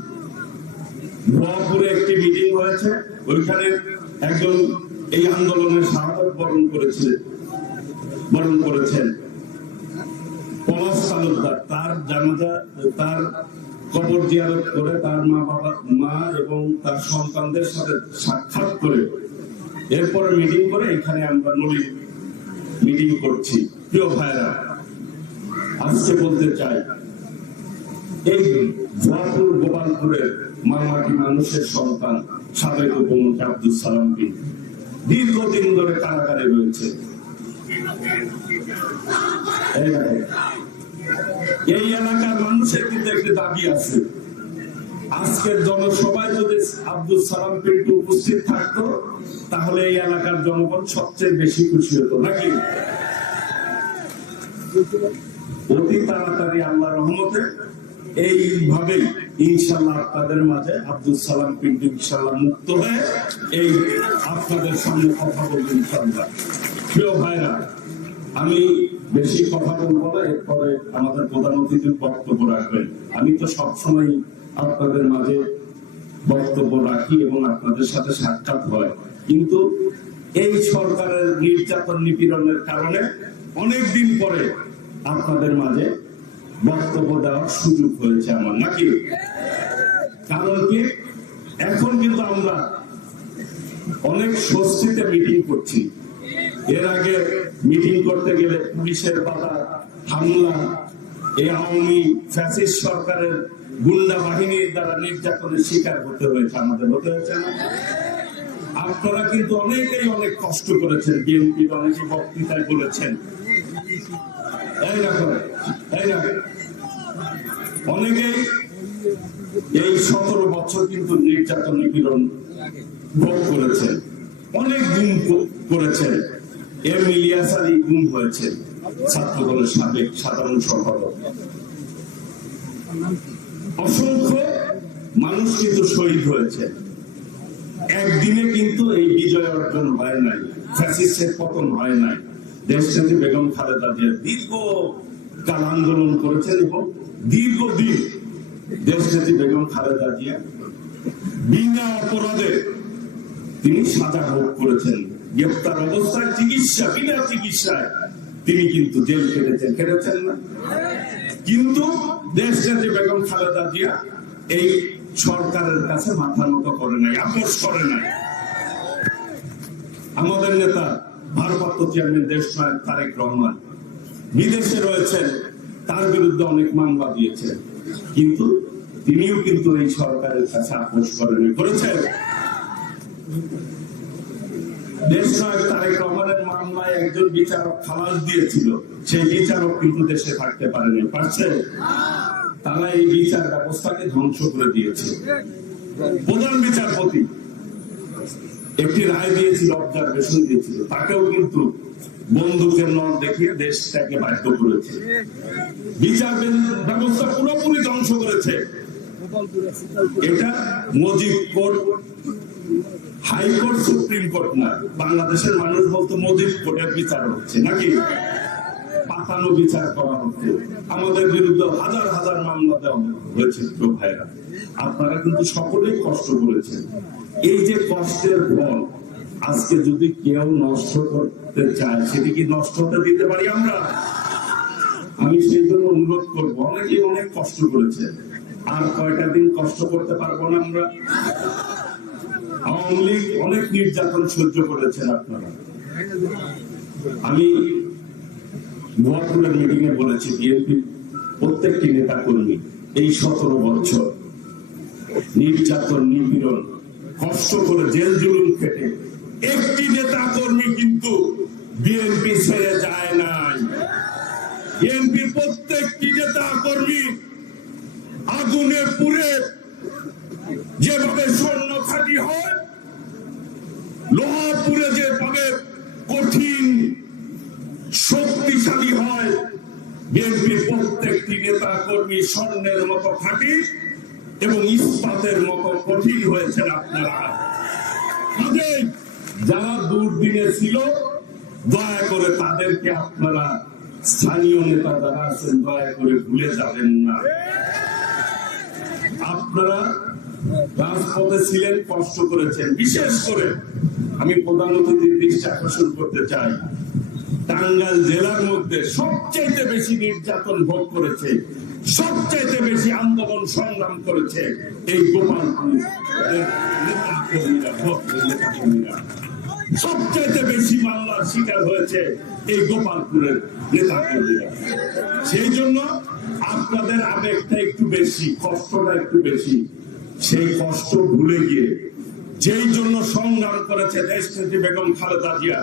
ভুয়াপুরে একটি মিটিং হয়েছে, ওইখানে একজন এই আন্দোলনের শাহাদত বরণ করেছেন পলাশ তালুকদার। তার জানাজা, তার কবর জিয়ারত করে তার মা এবং তার সন্তানদের সাথে সাক্ষাৎ করে এরপরে মিটিং করে এখানে আমরা মিটিং করছি। প্রিয় ভাইরা, আজকে বলতে চাই, এই ভুয়াপুর গোপালপুরের মামাটি মানুষের সন্তান সাবেক উপমন্ত্রী আব্দুল সালাম পিন্টু দীর্ঘদিন ধরে কারাগারে রয়েছে। এই এলাকার মানুষের কিন্তু একটি দাবি আছে। আজকের জনসভায় যদি আব্দুল সালাম পিন্টু উপস্থিত থাকতো তাহলে এই এলাকার জনগণ সবচেয়ে বেশি খুশি হতো, নাকি? অতি তাড়াতাড়ি আল্লাহ রহমতে এইভাবে ইনশাল্লাহ আপনাদের মাঝে আব্দুল সালাম পিন্টু ইনশাল্লাহ মুক্ত হয়ে এই আপনাদের সামনে কথা বলবো ইনশাল্লাহ। প্রিয় ভাইরা, আমি বেশি কথা বলবো না, এরপরে আমাদের প্রধান অতিথির বক্তব্য রাখবেন। আমি তো সবসময় আপনাদের মাঝে বক্তব্য রাখি এবং আপনাদের সাথে সাক্ষাৎ হয়, কিন্তু এই সরকারের নির্যাতন নিপীড়নের কারণে অনেকদিন পরে আপনাদের মাঝে বক্তব্য দেওয়ার সুযোগ হয়েছে আমার, নাকি? কারণ কি, এখন কিন্তু আমরা অনেক স্বস্তিতে মিটিং করছি। এর আগে মিটিং করতে গেলে পুলিশের বাধা, হামলা, এই আওয়ামী ফ্যাসিস্ট সরকারের গুন্ডা বাহিনীর দ্বারা নির্যাতনের শিকার হতে হয়েছে, আমাদের হতে হয়েছে না? আপনারা কিন্তু অনেকেই অনেক কষ্ট করেছেন, বিএনপির অনেকে বক্তৃতায় বলেছেন, অনেকেই এই 17 বছর কিন্তু নির্যাতন নিপীড়ন ভোগ করেছেন, অনেক গুম করেছেন। এম ইলিয়াস আলী গুম হয়েছে, ছাত্র দলের সাবেক সাধারণ সম্পাদক। অসংখ্য মানুষ কিন্তু শহীদ হয়েছে। একদিনে কিন্তু এই বিজয় অর্জন হয় নাই, ফ্যাসিস্টের পতন হয় নাই। দেশনেত্রী বেগম খালেদা জিয়া দীর্ঘ কাল আন্দোলন করেছেন এবং দীর্ঘদিন দেশনেত্রী বেগম খালেদা জিয়া বিনা অপরাধে তিনি সাজা ভোগ করেছেন। গ্রেপ্তার অবস্থায় বিনা চিকিৎসায় তিনি কিন্তু জেল কেটেছেন না? কিন্তু দেশনেত্রী বেগম খালেদা জিয়া এই সরকারের কাছে মাথা নত করে নাই, আপোষ করে নাই। আমাদের নেতা ভারপ্রাপ্ত চেয়ারম্যান দেশনায়ক তারেক রহমান বিদেশে রয়েছেন, তার বিরুদ্ধে অনেক মামলা দিয়েছেন, কিন্তু তিনিও কিন্তু এই সরকারের কাছে আপোষ করেছেন। দেশনায়ক তারেক রহমানের মামলায় একজন বিচারক খালাস দিয়েছিল, সেই বিচারক কিন্তু দেশে থাকতে পারেনি, পারছে? তারা এই বিচার ব্যবস্থাকে ধ্বংস করে দিয়েছে। প্রধান বিচারপতি একটি রায় দিয়েছিল, অবজারভেশন দিয়েছিল, তাকেও কিন্তু বন্দুকের নল দেখিয়ে দেশটাকে বাধ্য করেছে। বিচার ব্যবস্থা পুরোপুরি ধ্বংস করেছে। এটা Mujib court, high court, supreme court না, বাংলাদেশের মানুষ বলতো মুজিব কোর্টের বিচার হচ্ছে, নাকি পাতানো বিচার করা হচ্ছে। আমাদের বিরুদ্ধে হাজার হাজার মামলা দেওয়া হয়েছে। ভাইরা, আপনারা কিন্তু সকলেই কষ্ট করেছেন। এই যে কষ্টের ফল আজকে যদি কেউ নষ্ট করতে চায়, সেটি কি নষ্ট হতে দিতে পারি আমরা? আমি সেই জন্য অনুরোধ করবো, অনেকেই অনেক কষ্ট করেছে, আর কয়টা দিন কষ্ট করতে পারবো না আমরা? আওয়ামী লীগ অনেক নির্যাতন সহ্য করেছেন আপনারা। আমি নোয়াপুরের মিটিং এ বলেছি, বিএনপি প্রত্যেকটি নেতা কর্মী এই 17 বছর নির্যাতন, নিপীড়ন, কষ্ট করে জেল জুলুম খেটে একটি নেতা কর্মী কিন্তু বিএনপি ছেড়ে যায় নাই। বিএনপির প্রত্যেকটি নেতা কর্মী আগুনে পুড়ে যেভাবে স্বর্ণ খাঁটি হয়, লোহা পুড়ে যেভাবে কঠিন শক্তিশালী হয়, বিএনপির প্রত্যেকটি নেতা কর্মী স্বর্ণের মতো খাঁটি এবং ইস্পাতের মতো কঠিন হয়েছেন আপনারা। যারা দুর্দিনে ছিল, দয়া করে তাদেরকে আপনারা, স্থানীয় নেতা যারা আছেন, দয়া করে ভুলে যাবেন না। আপনারা রাজপথে ছিলেন, কষ্ট করেছেন। বিশেষ করে আমি প্রধান অতিথির দৃষ্টি আকর্ষণ করতে চাই, টাঙ্গাইল জেলার মধ্যে সবচাইতে বেশি নির্যাতন ভোগ করেছে, সবচাইতে বেশি আন্দোলন সংগ্রাম করেছে এই গোপালপুর নেতাকর্মীরা। সবচাইতে বেশি মামলার শিকার হয়েছে এই গোপালপুরের নেতাকর্মীরা। সেই জন্য আপনাদের আবেগটা একটু বেশি, কষ্টটা একটু বেশি। সেই কষ্ট ভুলে গিয়ে যেই জন্য সংগ্রাম করেছে দেশনেত্রী বেগম খালেদা জিয়া,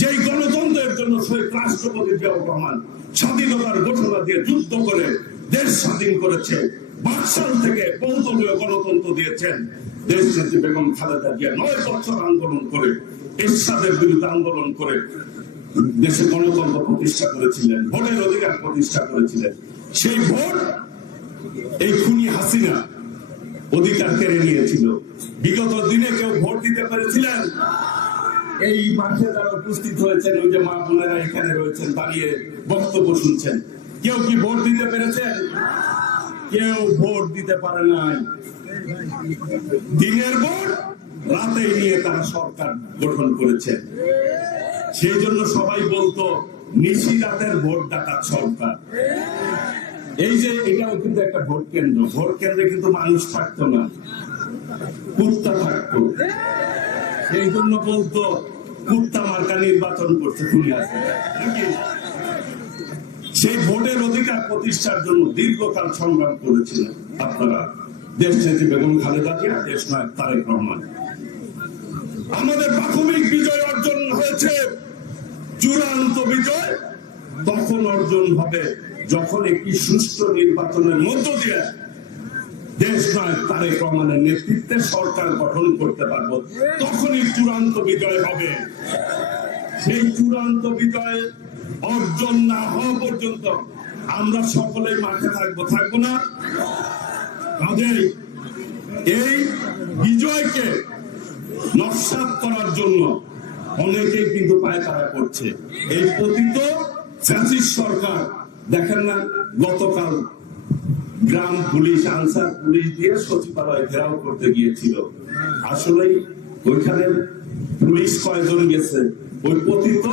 যেই গণতন্ত্রের জন্য শহীদ রাষ্ট্রপতি জিয়াউর রহমান স্বাধীনতার ঘোষণা দিয়ে যুদ্ধ করে দেশ স্বাধীন করেছে, 5 সাল থেকে বহুদলীয় গণতন্ত্র দিয়েছেন দেশনেত্রী বেগম খালেদা জিয়া। 9 বছর আন্দোলন করে, এরশাদের বিরুদ্ধে আন্দোলন করে দেশে গণতন্ত্র প্রতিষ্ঠা করেছিলেন, ভোটের অধিকার প্রতিষ্ঠা করেছিলেন। সেই ভোট এই খুনি হাসিনা অধিকার কেড়ে নিয়েছিল। বিগত দিনে কেউ ভোট দিতে পেরেছিলেন? এই মাঠে যারা উপস্থিত হয়েছেন, ওই যে মা বোনেরা এখানে রয়েছেন, দাঁড়িয়ে বক্তব্য শুনছেন, কেউ কি ভোট দিতে পেরেছেন? কেউ ভোট দিতে পারে নাই। দিনের ভোট রাতে নিয়ে তারা সরকার গঠন করেছেন। সেই জন্য সবাই বলতো নিশি রাতের ভোট ডাকাত সরকার। এই যে এটাও কিন্তু একটা ভোট কেন্দ্র, ভোট কেন্দ্রে কিন্তু মানুষ থাকতো না, কুত্তা থাকতো। সেই জন্য বলতো কুত্তা মার্কা নির্বাচন করছে খুনি আছে নাকি? সেই ভোটের অধিকার প্রতিষ্ঠার জন্য দীর্ঘকাল সংগ্রাম করেছিলেন আপনারা, দেশনেত্রী বেগম খালেদা জিয়া, দেশনায়ক তারেক রহমান। আমাদের প্রাথমিক বিজয় অর্জন হয়েছে, চূড়ান্ত বিজয় তখন অর্জন হবে যখন একটি সুষ্ঠু নির্বাচনের মধ্য দিয়ে দেশনায়ক তারেক রহমানের নেতৃত্বে সরকার গঠন করতে পারবো, তখনই চূড়ান্ত বিজয় হবে। সেই চূড়ান্ত বিজয় অর্জন না হওয়া পর্যন্ত আমরা সকলেই মাঠে থাকবো না। কাজেই এই বিজয়কে নস্যাৎ করার জন্য অনেকেই কিন্তু পায়তারা করছে। এই পতিত ফ্যাসিস্ট সরকার, দেখেন না, গতকাল গ্রাম পুলিশ, আনসার পুলিশ দিয়ে সচিবালয় ঘেরাও করতে গিয়েছিল। আসলে ওইখানে পুলিশ কয়জন গেছে? ওই পতিত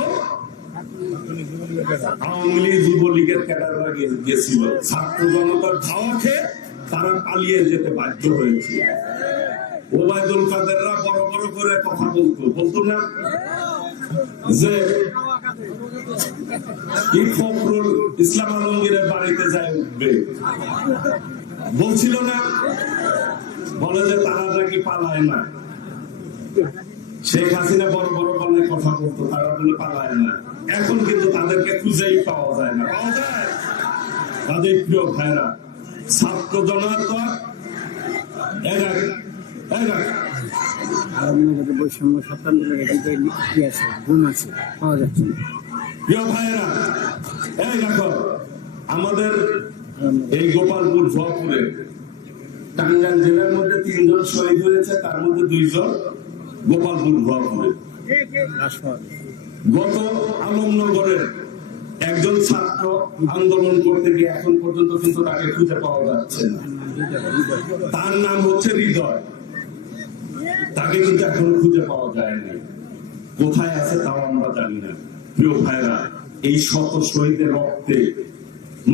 আওয়ামী লীগ, যুবলীগের ক্যাডাররা গেছিল। ছাত্র জনতার ধাওয়া খেয়ে তারা পালিয়ে যেতে বাধ্য হয়েছে। ওবায়দুল কাদেররা বড় বড় করে কথা বলতো না যে ফখরুল ইসলাম আলমগীরের বাড়িতে যায় উঠবে, বলছিল না? বলে যে তারা নাকি পালায় না। শেখ হাসিনা বড় বড় গলায় কথা বলতো, তারা বলে পালায় না। এখন কিন্তু তাদেরকে খুঁজেই পাওয়া যায় না। পাওয়া যায়? তাদের প্রিয় ভাইরা, ছাত্র জনতা আলমনগরের বৈষম্য সত্যান্তরের কি আছে, ঘুম আছে, পাওয়া যাচ্ছে না। প্রিয় ভাইয়েরা, এই দেখো আমাদের এই গোপালপুর ভরপুরে টাঙ্গাইল জেলার মধ্যে 3 জন শহীদ হয়েছে, তার মধ্যে 2 জন গোপালপুর ভরপুরে। গত আলমনগরের একজন ছাত্র আন্দোলন করতে গিয়ে এখন পর্যন্ত কিন্তু তাকে খুঁজে পাওয়া যাচ্ছে না। তার নাম হচ্ছে হৃদয়, তাকে কিন্তু এখনো খুঁজে পাওয়া যায়নি। কোথায় আছে তাও আমরা জানি না। প্রিয় ভাইরা, এই শত শহীদের রক্তে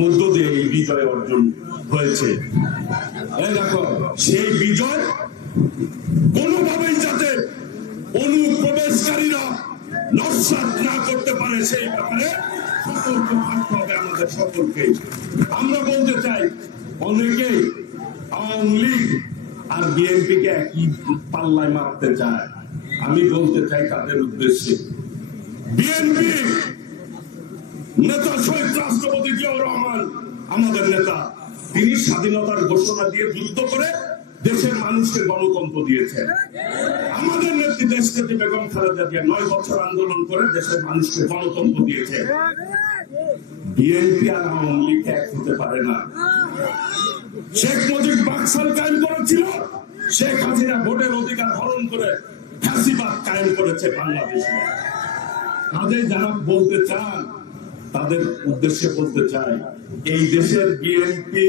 মধ্য দিয়ে এই বিজয় অর্জন হয়েছে। এই দেখো, সেই বিজয় কোনোভাবেই যাতে অনুপ্রবেশকারীরা নস্যাৎ না করতে পারে সেই ব্যাপারে সতর্ক থাকতে হবে আমাদের সকলকে। আমরা বলতে চাই, অনেকেই আওয়ামী লীগ আর বিএনপি কে একই পাল্লায় মারতে চায়। আমি বলতে চাই তাদের উদ্দেশ্যে, বিএনপি নেতা শহীদ রাষ্ট্রপতি জিয়াউর রহমান আমাদের নেতা, তিনি স্বাধীনতার ঘোষণা দিয়ে যুদ্ধ করে দেশের মানুষকে গণতন্ত্র দিয়েছেন। আমাদের নেত্রী দেশনেত্রী বেগম খালেদা জিয়া 9 বছর আন্দোলন করে দেশের মানুষকে গণতন্ত্র দিয়েছে। বিএনপি আর আওয়ামী লীগ এক হতে পারে না। শেখ মুজিব বাকশাল কায়েম করেছিল, শেখ হাসিনা ভোটের অধিকার হরণ করে ফ্যাসিবাদ কায়েম করেছে বাংলাদেশে। কাজে যারা বলতে চান তাদের উদ্দেশ্যে বলতে চাই, এই দেশের বিএনপি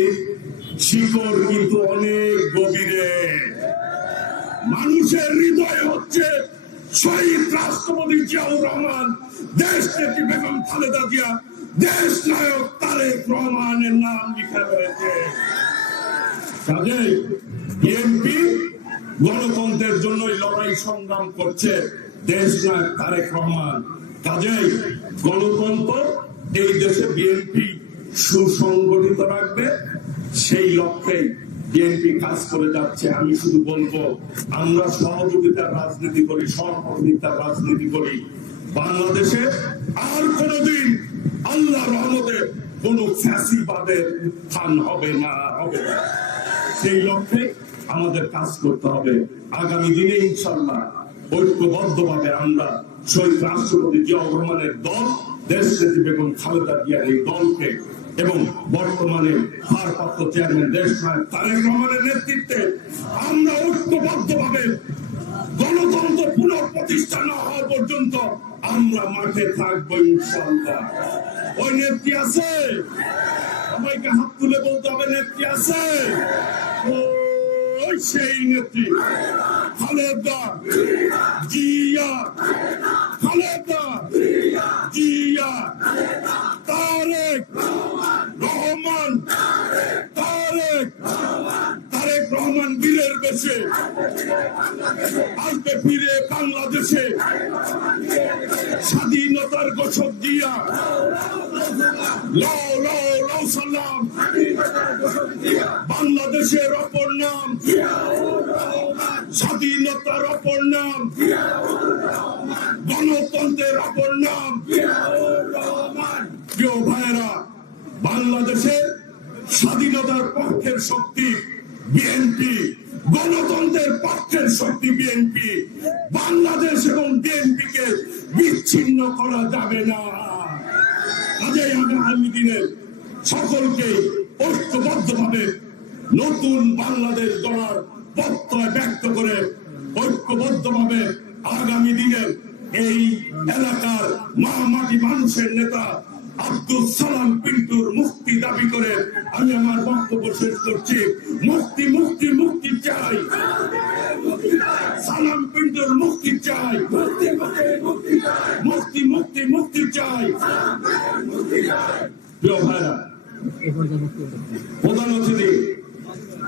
শিকড় কিন্তু অনেক গভীরে। মানুষের হৃদয়ে হচ্ছে শহীদ রাষ্ট্রপতি জিয়াউর রহমান, দেশ নেত্রী বেগম খালেদা জিয়া, দেশ নায়ক তারেক রহমানের নাম লিখা রয়েছে। কাজেই বিএনপি গণতন্ত্রের জন্যই লড়াই সংগ্রাম করছে, দেশ নায়ক তারেক রহমান। কাজেই গণতন্ত্র এই দেশে বিএনপি সুসংগঠিত রাখবে, সেই লক্ষ্যে বিএনপি কাজ করে যাচ্ছে। আমি শুধু বলবো, আমরা সহযোগিতার রাজনীতি করি, সহযোগিতার রাজনীতি করি। বাংলাদেশে আর কোনদিন আল্লাহ রহমতে কোন ফ্যাসিবাদের উত্থান হবে না। সেই লক্ষ্যে আমাদের কাজ করতে হবে। আগামী দিনে ইনশাল্লাহ ঐক্যবদ্ধভাবে আমরা শহীদ রাষ্ট্রপতি জিয়াউর রহমানের দল, দেশনেত্রী বেগম খালেদা জিয়ার এই দলকে এবং বর্তমানে ভারপ্রাপ্ত চেয়ারম্যান দেশ নায়ক তারেক রহমানের নেতৃত্বে আমরা ঐক্যবদ্ধভাবে গণতন্ত্র পুনঃপ্রতিষ্ঠা না হওয়া পর্যন্ত আমরা মাঠে থাকবো ইনশাআল্লাহ। ওই নেত্রী আছে, সবাইকে হাত তুলে বলতে হবে, নেত্রী আছে। ওই সেই নেত্রী খালেদা জিয়া, খালেদা জিয়া, তারেক রহমান, তারেক রহমান বীরের বেশে আসবে ফিরে বাংলাদেশে, স্বাধীনতার ঘোষক দিয়া লাও লাও লাও সালাম, বাংলাদেশের অপর নাম, স্বাধীনতার অপর নাম, গণতন্ত্রের অপর নাম। প্রিয় ভাইয়েরা, বাংলাদেশের স্বাধীনতার পক্ষের শক্তি বিএনপি, গণতন্ত্রের পক্ষের শক্তি বিএনপি। বাংলাদেশ এবং বিএনপি কে বিচ্ছিন্ন করা যাবে না। কাজেই আগামী দিনে সকলকে ঐক্যবদ্ধভাবে নতুন বাংলাদেশ গড়ার প্রত্যয় ব্যক্ত করে ঐক্যবদ্ধভাবে আগামী দিনে এই এলাকার মা মাটি মানুষের নেতা আব্দুল সালাম পিন্টুর মুক্তি দাবি করে আমি আমার বক্তব্য শেষ করছি। মুক্তি মুক্তি মুক্তি চাই, সালাম পিন্টুর মুক্তি চাই, মুক্তি মুক্তি মুক্তি চাই। প্রিয় ভাইরা, প্রধান অতিথি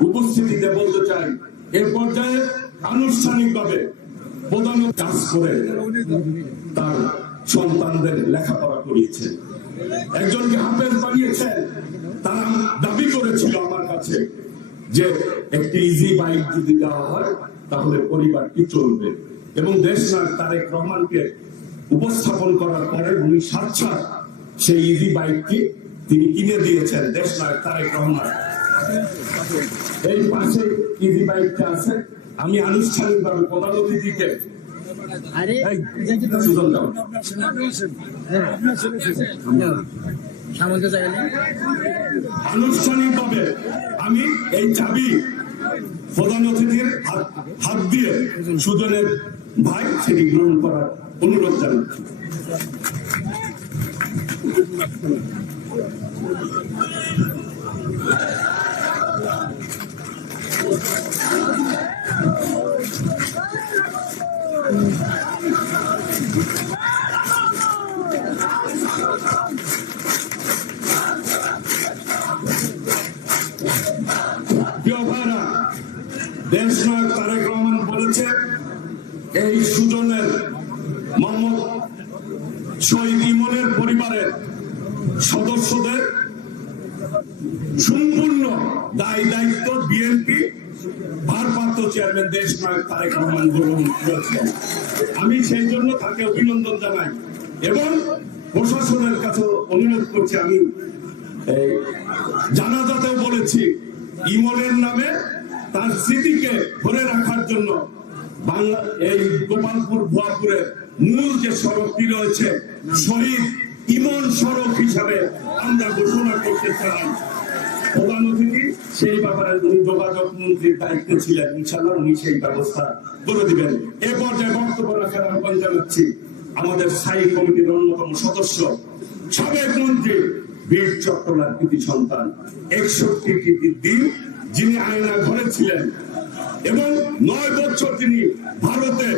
উপস্থিতিতে বলতে চাই, এ পর্যায়ে আনুষ্ঠানিকভাবে প্রধান কাজ করে তার সন্তানদের লেখাপড়া করিয়েছেন, একজনকে হাফেজ বানিয়েছেন। তারা দাবি করেছিল আমার কাছে যে একটি ইজি বাইক যদি দেওয়া হয় তাহলে পরিবারটি চলবে, এবং দেশ নায়ক তারেক রহমানকে উপস্থাপন করার পরে উনি সাক্ষাৎ সেই ইজি বাইকটি তিনি কিনে দিয়েছেন দেশ নায়ক তারেক রহমান। এই পাশে ইজি বাইকটা আছে, আমি আনুষ্ঠানিকভাবে প্রধান অতিথিকে আরে সুজন দাও। সামন্ত জায়গা আনুষ্ঠানিকভাবে আমি এই চাবি প্রধান অতিথির হাত দিয়ে সুজনের ভাই সেটি গ্রহণ করার অনুরোধ জানাচ্ছি। প্রিয় ভাইরা, দেশ নায়ক তারেক রহমান বলেছে এই সুজনের মোহাম্মদ শহীদ ইমনের পরিবারের সদস্যদের সম্পূর্ণ দায় দায়িত্ব বিএনপি ভারপ্রাপ্ত চেয়ারম্যান দেশ নায়ক তারেক রহমান গ্রহণ করেছেন। আমি সেই জন্য তাকে অভিনন্দন জানাই এবং প্রশাসনের কাছে অনুরোধ করছি। আমি জানাজাতেও বলেছি ইমনের নামে তার স্মৃতিকে ধরে রাখার জন্য বাংলা এই গোপালপুর ভুয়াপুরের মূল যে সড়কটি রয়েছে শহীদ ইমন সড়ক হিসাবে আমরা ঘোষণা করতে চাই। প্রধান অতিথি সেই ব্যাপারে উনি যোগাযোগ মন্ত্রীর দায়িত্বে ছিলেন, ইনশাআল্লাহ উনি সেই ব্যবস্থা করে দিবেন। এ পর্যায়ে বক্তব্য রাখার আহ্বান জানাচ্ছি আমাদের স্থায়ী কমিটির অন্যতম সদস্য সাবেক মন্ত্রী বীর চট্টলার কৃতি সন্তান 61টি দিন যিনি আয়না ঘরে ছিলেন এবং 9 বছর তিনি ভারতে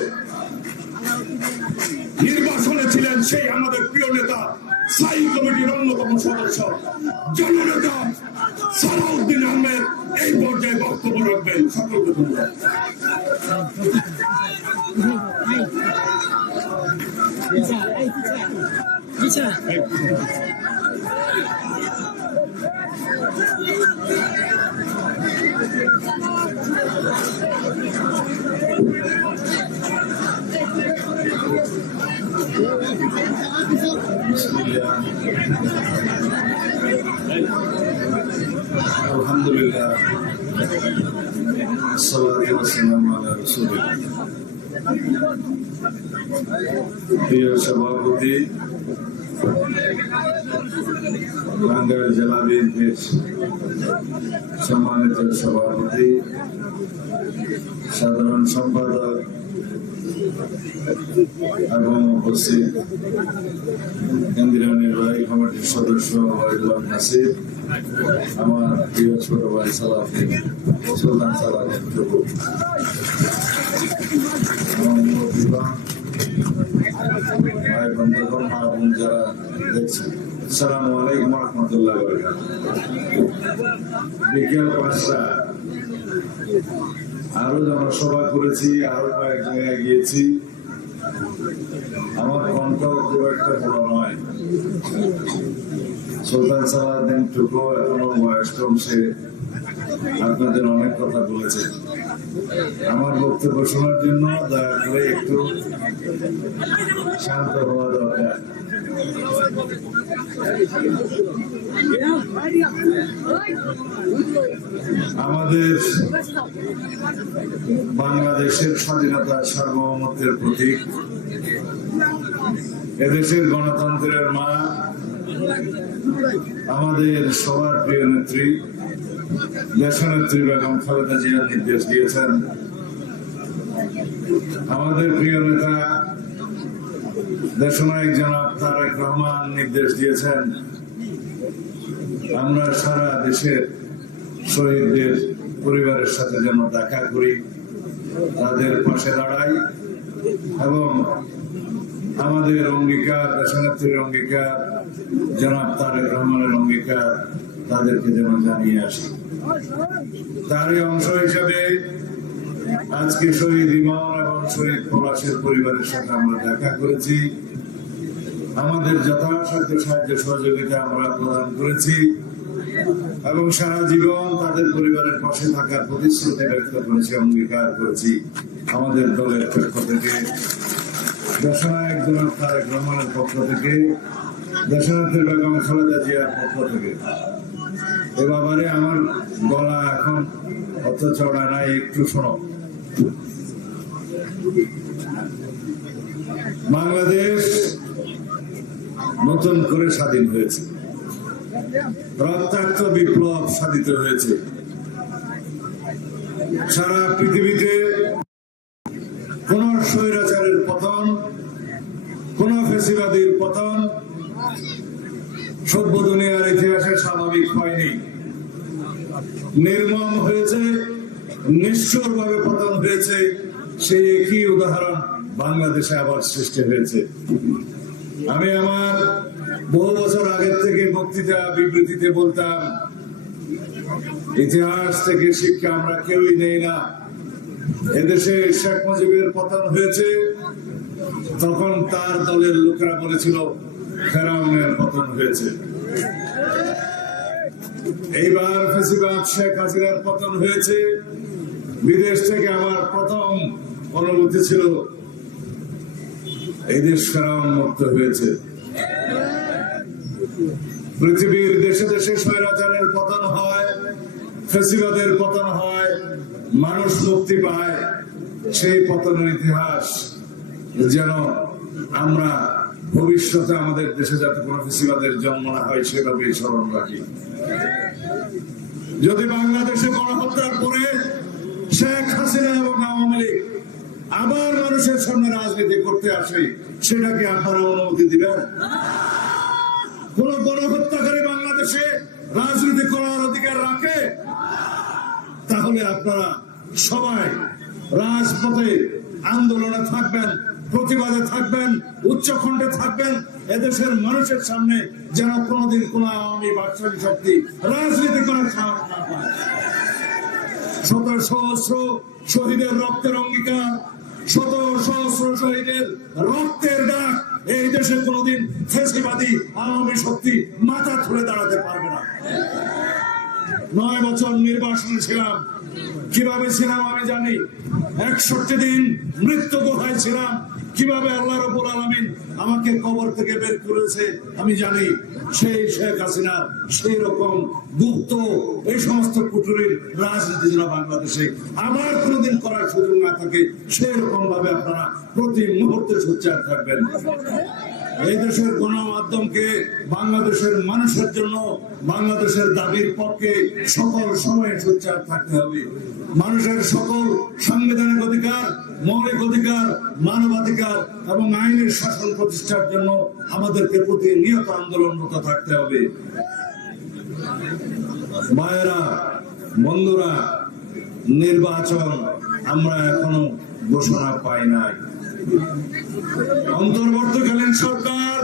নির্বাসনে ছিলেন, সেই আমাদের প্রিয় নেতা স্থায়ী কমিটির অন্যতম সদস্য জননেতা সালাউদ্দিন আহমেদ এই পর্যায়ে বক্তব্য রাখবেন। সকলকে ধন্যবাদ। আলহামদুলিল্লাহ, আসসালাতু ওয়াসসালামু আলা রাসূলিল্লাহ। প্রিয় সভাপতি, টাঙ্গাইল জেলা বিএনপির সম্মানিত সভাপতি, সাধারণ সম্পাদক এবং উপস্থিত কেন্দ্রীয় নির্বাহী কমিটির সদস্য ওয়াহিদুল নাসির, আমার প্রিয় ছোট ভাই সালাউদ্দিন সুলতান সালাউদ্দিন টুকু, ভাই বন্ধুগণ, মা বোন যারা দেখছেন, আসসালামু আলাইকুম ওয়া রাহমাতুল্লাহি ওয়া বারাকাতুহু। বিকেল 5টা আরো জনসভা করেছি, আরো কয়েক জায়গায় গিয়েছি। আমার কণ্ঠ খুব একটা বড় নয়। সুলতান সালাউদ্দিন টুকু এখনো বয়স কম, সে আপনাদের অনেক কথা বলেছে। আমার বক্তব্য শোনার জন্য দয়া করে একটু শান্ত হওয়া দরকার। আমাদের বাংলাদেশের স্বাধীনতা সার্বভৌমত্বের প্রতীক, এদেশের গণতন্ত্রের মা, আমাদের সবার প্রিয় নেত্রী দেশনেত্রী বেগম খালেদা জিয়া নির্দেশ দিয়েছেন, আমাদের প্রিয় নেতা দেশনায়ক জনাব তারেক রহমান নির্দেশ দিয়েছেন, আমরা সারা দেশের শহীদদের পরিবারের সাথে যেন দেখা করি, তাদের পাশে দাঁড়াই এবং আমাদের অঙ্গীকার, দেশনেত্রীর অঙ্গীকার, জনাব তারেক রহমানের অঙ্গীকার তাদেরকে যেন জানিয়ে আসি। তারই অংশ হিসেবে আজকে শহীদ ইমন এবং শহীদ পলাশের পরিবারের সাথে আমরা দেখা করেছি, আমাদের যথাসাধ্য সাহায্য সহযোগিতা আমরা প্রদান করেছি এবং সারা জীবন তাদের পরিবারের পাশে থাকার প্রতিশ্রুতি ব্যক্ত করেছি, অঙ্গীকার করেছি। আমাদের দলের পক্ষ থেকে, দেশনায়ক জনাব তারেক রহমানের পক্ষ থেকে, দেশনেত্রী বেগম খালেদা জিয়ার পক্ষ থেকে এ ব্যাপারে আমার গলা এখন অত চড়া নাই, একটু শোনো। বাংলাদেশ নতুন করে স্বাধীন হয়েছে, রক্তাক্ত বিপ্লব সাধিত হয়েছে। সারা পৃথিবীতে কোন স্বৈরাচারের পতন, কোন ফ্যাসিবাদীর পতন সভ্য দুনিয়ার ইতিহাসে স্বাভাবিক হয়নি। নির্মম হয়েছে, নিষ্ঠুর ভাবে পতন হয়েছে। সেই একই উদাহরণ বাংলাদেশে আবার সৃষ্টি হয়েছে। আমি আমার বহু বছর আগের থেকে বক্তৃতা বিবৃতিতে বলতাম, ইতিহাস থেকে শিক্ষা আমরা কেউই নেই না। এদেশে শেখ মুজিবের পতন হয়েছে, তখন তার দলের লোকেরা বলেছিল ফেরাউনের পতন হয়েছে। এইবার ফ্যাসিবাদ শেখ হাসিনার পতন হয়েছে। বিদেশ থেকে আমার প্রথম অনুভূতি ছিল এই দেশ ফেরাউন মুক্ত হয়েছে। পৃথিবীর দেশে দেশে স্বৈরাচারের পতন হয়, ফ্যাসিবাদের পতন হয়, মানুষ মুক্তি পায়। সেই পতনের ইতিহাস যেন আমরা ভবিষ্যতে আমাদের দেশে যাতে কোনো ফ্যাসিবাদের জন্ম না হয় সেভাবেই স্মরণ রাখি। যদি বাংলাদেশে গণহত্যার পরে শেখ হাসিনা এবং আওয়ামী লীগ আবার মানুষের সামনে রাজনীতি করতে আসে, সেটাকে আপনারা অনুমতি দিবেন? কোন গণহত্যাকারী বাংলাদেশে রাজনীতি করার অধিকার রাখে? তাহলে আপনারা সবাই রাজপথে আন্দোলনে থাকবেন, প্রতিবাদে থাকবেন, উচ্চখণ্ডে থাকবেন। এদেশের মানুষের সামনে যেন কোনোদিন কোন আওয়ামী বাকশালী শক্তি রাজনীতি করার সাহস না পায়। শত সহস্র শহীদের রক্তের অঙ্গীকার, শত সহস্র শহীদের রক্তের ডাক এই দেশে কোনোদিন ফ্যাসিবাদী আওয়ামী শক্তি মাথা তুলে দাঁড়াতে পারবে না। 9 বছর নির্বাসনে ছিলাম। কিভাবে ছিলাম আমি জানি। 61 দিন মৃত্যু গুহায় ছিলাম। কিভাবে আল্লাহ রাব্বুল আলামিন আমাকে কবর থেকে বের করেছে আমি জানি। সেই শেখ হাসিনা সেই রকম গুপ্ত এই সমস্ত কুটুরির রাজনীতি যেন বাংলাদেশে আবার কোনোদিন করার সুযোগ না থাকে, সেই রকম ভাবে আপনারা প্রতি মুহূর্তে সোচ্চার থাকবেন। এই দেশের গণমাধ্যমকে বাংলাদেশের মানুষের জন্য, বাংলাদেশের দাবির পক্ষে সকল সময়ে সোচ্চার থাকতে হবে। মানুষের সকল সাংবিধানিক অধিকার, মৌলিক অধিকার, মানবাধিকার এবং আইনের শাসন প্রতিষ্ঠার জন্য আমাদেরকে প্রতিনিয়ত আন্দোলনরত থাকতে হবে। ভাইয়েরা, বন্ধুরা, নির্বাচন আমরা এখনো ঘোষণা পাই নাই। অন্তর্বর্তীকালীন সরকার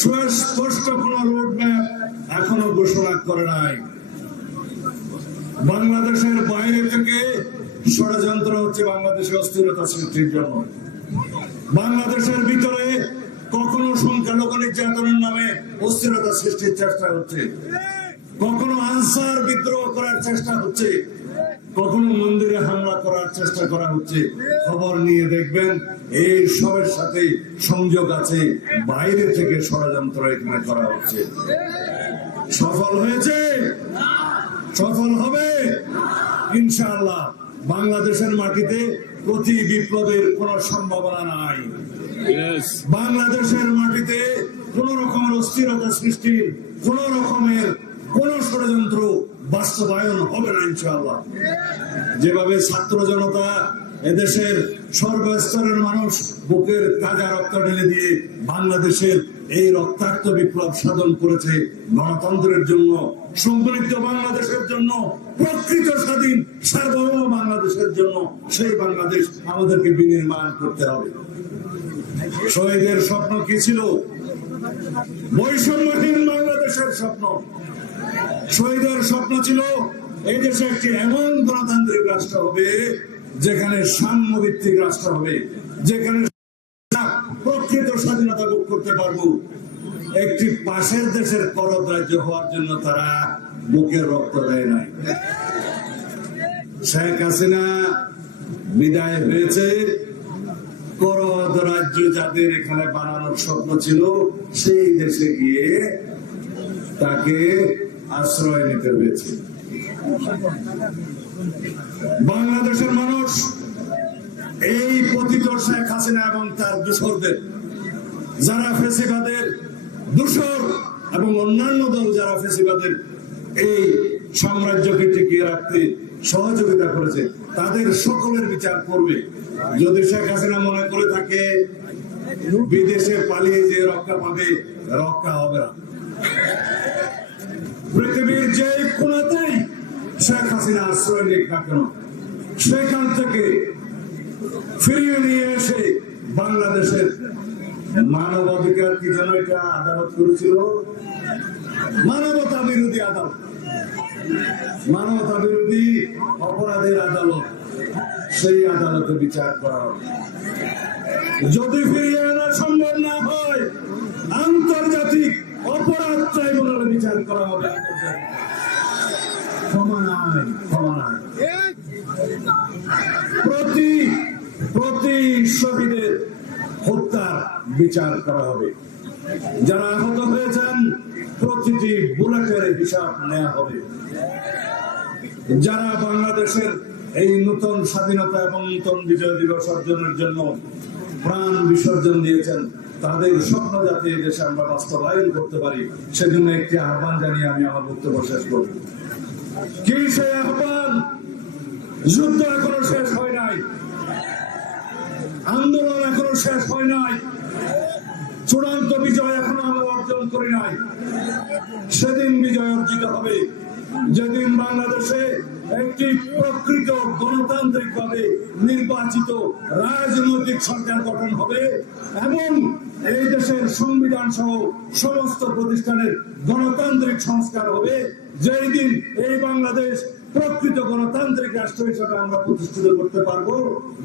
সুস্পষ্ট কোন রোডম্যাপ এখনো ঘোষণা করে নাই। বাংলাদেশের বাইরে থেকে ষড়যন্ত্র হচ্ছে বাংলাদেশে অস্থিরতা সৃষ্টির জন্য। বাংলাদেশের ভিতরে কখনো সংখ্যালঘু নির্যাতনের নামে অস্থিরতা সৃষ্টির চেষ্টা হচ্ছে, কখনো আনসার বিদ্রোহ করার চেষ্টা হচ্ছে, কখনো মন্দিরে হামলা করার চেষ্টা করা হচ্ছে। খবর নিয়ে দেখবেন এই সবের সাথে সংযোগ আছে, বাইরে থেকে ষড়যন্ত্র এখানে করা হচ্ছে। সফল হয়েছে, সফল হবে ইনশাআল্লাহ। বাংলাদেশের মাটিতে প্রতি বিপ্লবের কোন সম্ভাবনা নাই। বাংলাদেশের মাটিতে কোন রকমের অস্থিরতা সৃষ্টির কোন রকমের কোন ষড়যন্ত্র বাস্তবায়ন হবে না ইনশাআল্লাহ। যেভাবে ছাত্র জনতা, এদেশের সর্বস্তরের মানুষ বুকের তাজা রক্ত ঢেলে দিয়ে বাংলাদেশের এই রক্তাক্ত বিপ্লব সাধন করেছে গণতন্ত্রের জন্য, সমৃদ্ধ বাংলাদেশের জন্য, প্রকৃত স্বাধীন সার্বভৌম বাংলাদেশের জন্য, সেই বাংলাদেশ আমাদেরকে বিনির্মাণ করতে হবে। শহীদের স্বপ্ন কি ছিল? বৈষম্যহীন বাংলাদেশের স্বপ্ন। শহীদের স্বপ্ন ছিল এই দেশে একটি এমন গণতান্ত্রিক রাষ্ট্র হবে যেখানে সাম্যভিত্তিক রাষ্ট্র হবে, যেখানে প্রকৃত স্বাধীনতা ভোগ করতে পারবো। একটি পাশের দেশের করদ রাজ্য হওয়ার জন্য তারা বুকের রক্ত দেয় নাই। শেখ হাসিনা বিদায় হয়েছে, করদ রাজ্য যাদের এখানে বানানোর স্বপ্ন ছিল সেই দেশে গিয়ে তাকে আশ্রয় নিতে হয়েছে। বাংলাদেশের মানুষ এই পতিত শেখ হাসিনা এবং তার দূষরদের, যারা ফেসিবাদের দূষর এবং অন্যান্য দল যারা ফেসিবাদের এই সাম্রাজ্যকে টিকিয়ে রাখতে সহযোগিতা করেছে, তাদের সকলের বিচার করবে। যদি শেখ হাসিনা মনে করে থাকে বিদেশে পালিয়ে যে রক্ষা পাবে, রক্ষা হবে না। পৃথিবীর যে কোনাতেই শেখ হাসিনা আশ্রয় নিক না কেন, সেখান থেকে ফিরিয়ে নিয়ে এসে বাংলাদেশের মানবাধিকার কি যেন এটা আদালত করেছিল, মানবতা বিরোধী আদালত, মানবতা বিরোধী অপরাধের আদালত, সেই আদালতে বিচার করা হবে। যদি ফিরিয়ে আনা সম্ভব না হয়, আন্তর্জাতিক অপরাধ ট্রাইব্যুনালে বিচার করা হবে। ক্ষমা নাই, ক্ষমা নাই। প্রতি শহীদের হত্যার বিচার করা হবে। যারা আহত হয়েছেন প্রতিটি বুলেটের হিসাব নেওয়া হবে। যারা বাংলাদেশের এই নতুন স্বাধীনতা এবং নতুন বিজয় দিবস অর্জনের জন্য প্রাণ বিসর্জন দিয়েছেন, তাদের স্বপ্ন যাতে এই দেশে আমরা বাস্তবায়ন করতে পারি, সেজন্য একটি আহ্বান জানিয়ে আমি আমার বক্তব্য শেষ করব। কি সেই আহ্বান? যুদ্ধ এখনো শেষ হয় নাই, আন্দোলন এখনো শেষ হয় নাই, চূড়ান্ত বিজয় এখনো আমরা অর্জন করি নাই। সেদিন বিজয় অর্জিত হবে যেদিন বাংলাদেশে একটি প্রকৃত গণতান্ত্রিক ভাবে নির্বাচিত রাজনৈতিক সরকার গঠন হবে এবং এই দেশের সংবিধান সহ সমস্ত প্রতিষ্ঠানের গণতান্ত্রিক সংস্কার হবে। যেই দিন এই বাংলাদেশ প্রকৃত গণতান্ত্রিক রাষ্ট্র হিসেবে আমরা প্রতিষ্ঠিত করতে পারবো,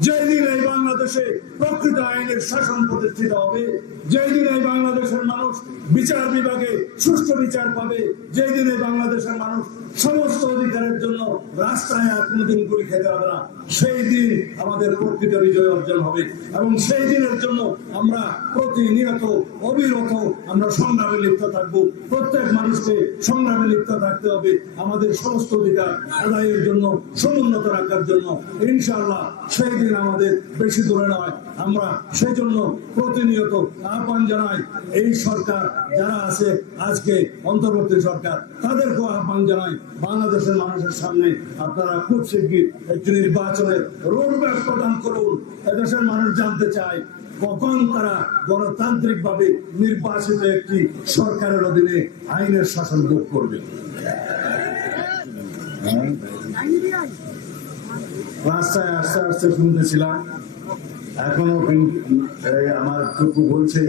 যেই দিন এই বাংলাদেশে প্রকৃত আইনের শাসন প্রতিষ্ঠিত হবে, যেই দিন এই বাংলাদেশের মানুষ বিচার বিভাগে সুষ্ঠু বিচার পাবে, যেই দিন এই বাংলাদেশের মানুষ সমস্ত অধিকারের জন্য রাস্তায় আর কোনোদিন গুলি খেতে হবে না, সেই দিন আমাদের প্রকৃত বিজয় অর্জন হবে। এবং সেই দিনের জন্য আমরা প্রতিনিয়ত অবিরত আমরা সংগ্রামে লিপ্ত থাকবো। প্রত্যেক মানুষকে সংগ্রামে লিপ্ত থাকতে হবে আমাদের সমস্ত অধিকার আদায়ের জন্য, সমুন্নত রাখার জন্য। ইনশাআল্লাহ সেই দিন আমাদের বেশি দূরে নয়। আমরা সেই জন্য প্রতিনিয়ত আহ্বান জানাই এই সরকার যারা আছে আজকে অন্তর্বর্তী সরকার, তাদেরকেও আহ্বান জানাই বাংলাদেশের মানুষের সামনে আপনারা খুব শিগগির একটি নির্বাচনের রোডম্যাপ প্রদান করুন। এদেশের মানুষ জানতে চায় কখন তারা গণতান্ত্রিক ভাবে নির্বাচিত একটি সরকারের অধীনে আইনের শাসন ভোগ করবে। রাস্তায় আস্তে আস্তে শুনতেছিলাম, এখনো আমার টুকু বলছে,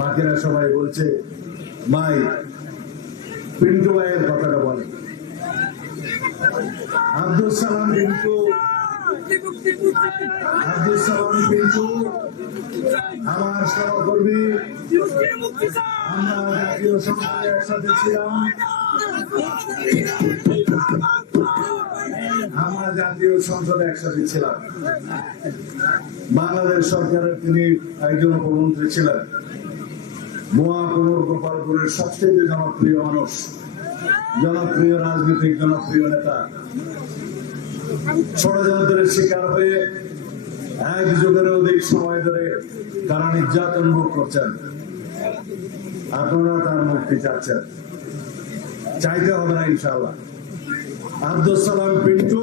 বাকিরা সবাই বলছে ভাই পিন্টু ভাইয়ের কথাটা বলে। আব্দুল সালাম পিন্টু, আব্দুল সালাম পিন্টু আমার সহকর্মী, আমরা জাতীয় সংসদে একসাথে ছিলাম, আমরা জাতীয় সংসদে একসাথে ছিলাম। বাংলাদেশ সরকারের তিনি একজন উপমন্ত্রী ছিলেন। গোপালপুরের সবচেয়ে জনপ্রিয় মানুষ, জনপ্রিয় রাজনৈতিক জনপ্রিয় নেতা, ষড়যন্ত্রের শিকার হয়ে এক যুগের অধিক সময় ধরে কারা নির্যাতন ভোগ করছেন। আপনারা তার মুক্তি চাচ্ছেন, চাইতে হবে না ইনশাআল্লাহ। আব্দুল সালাম পিন্টু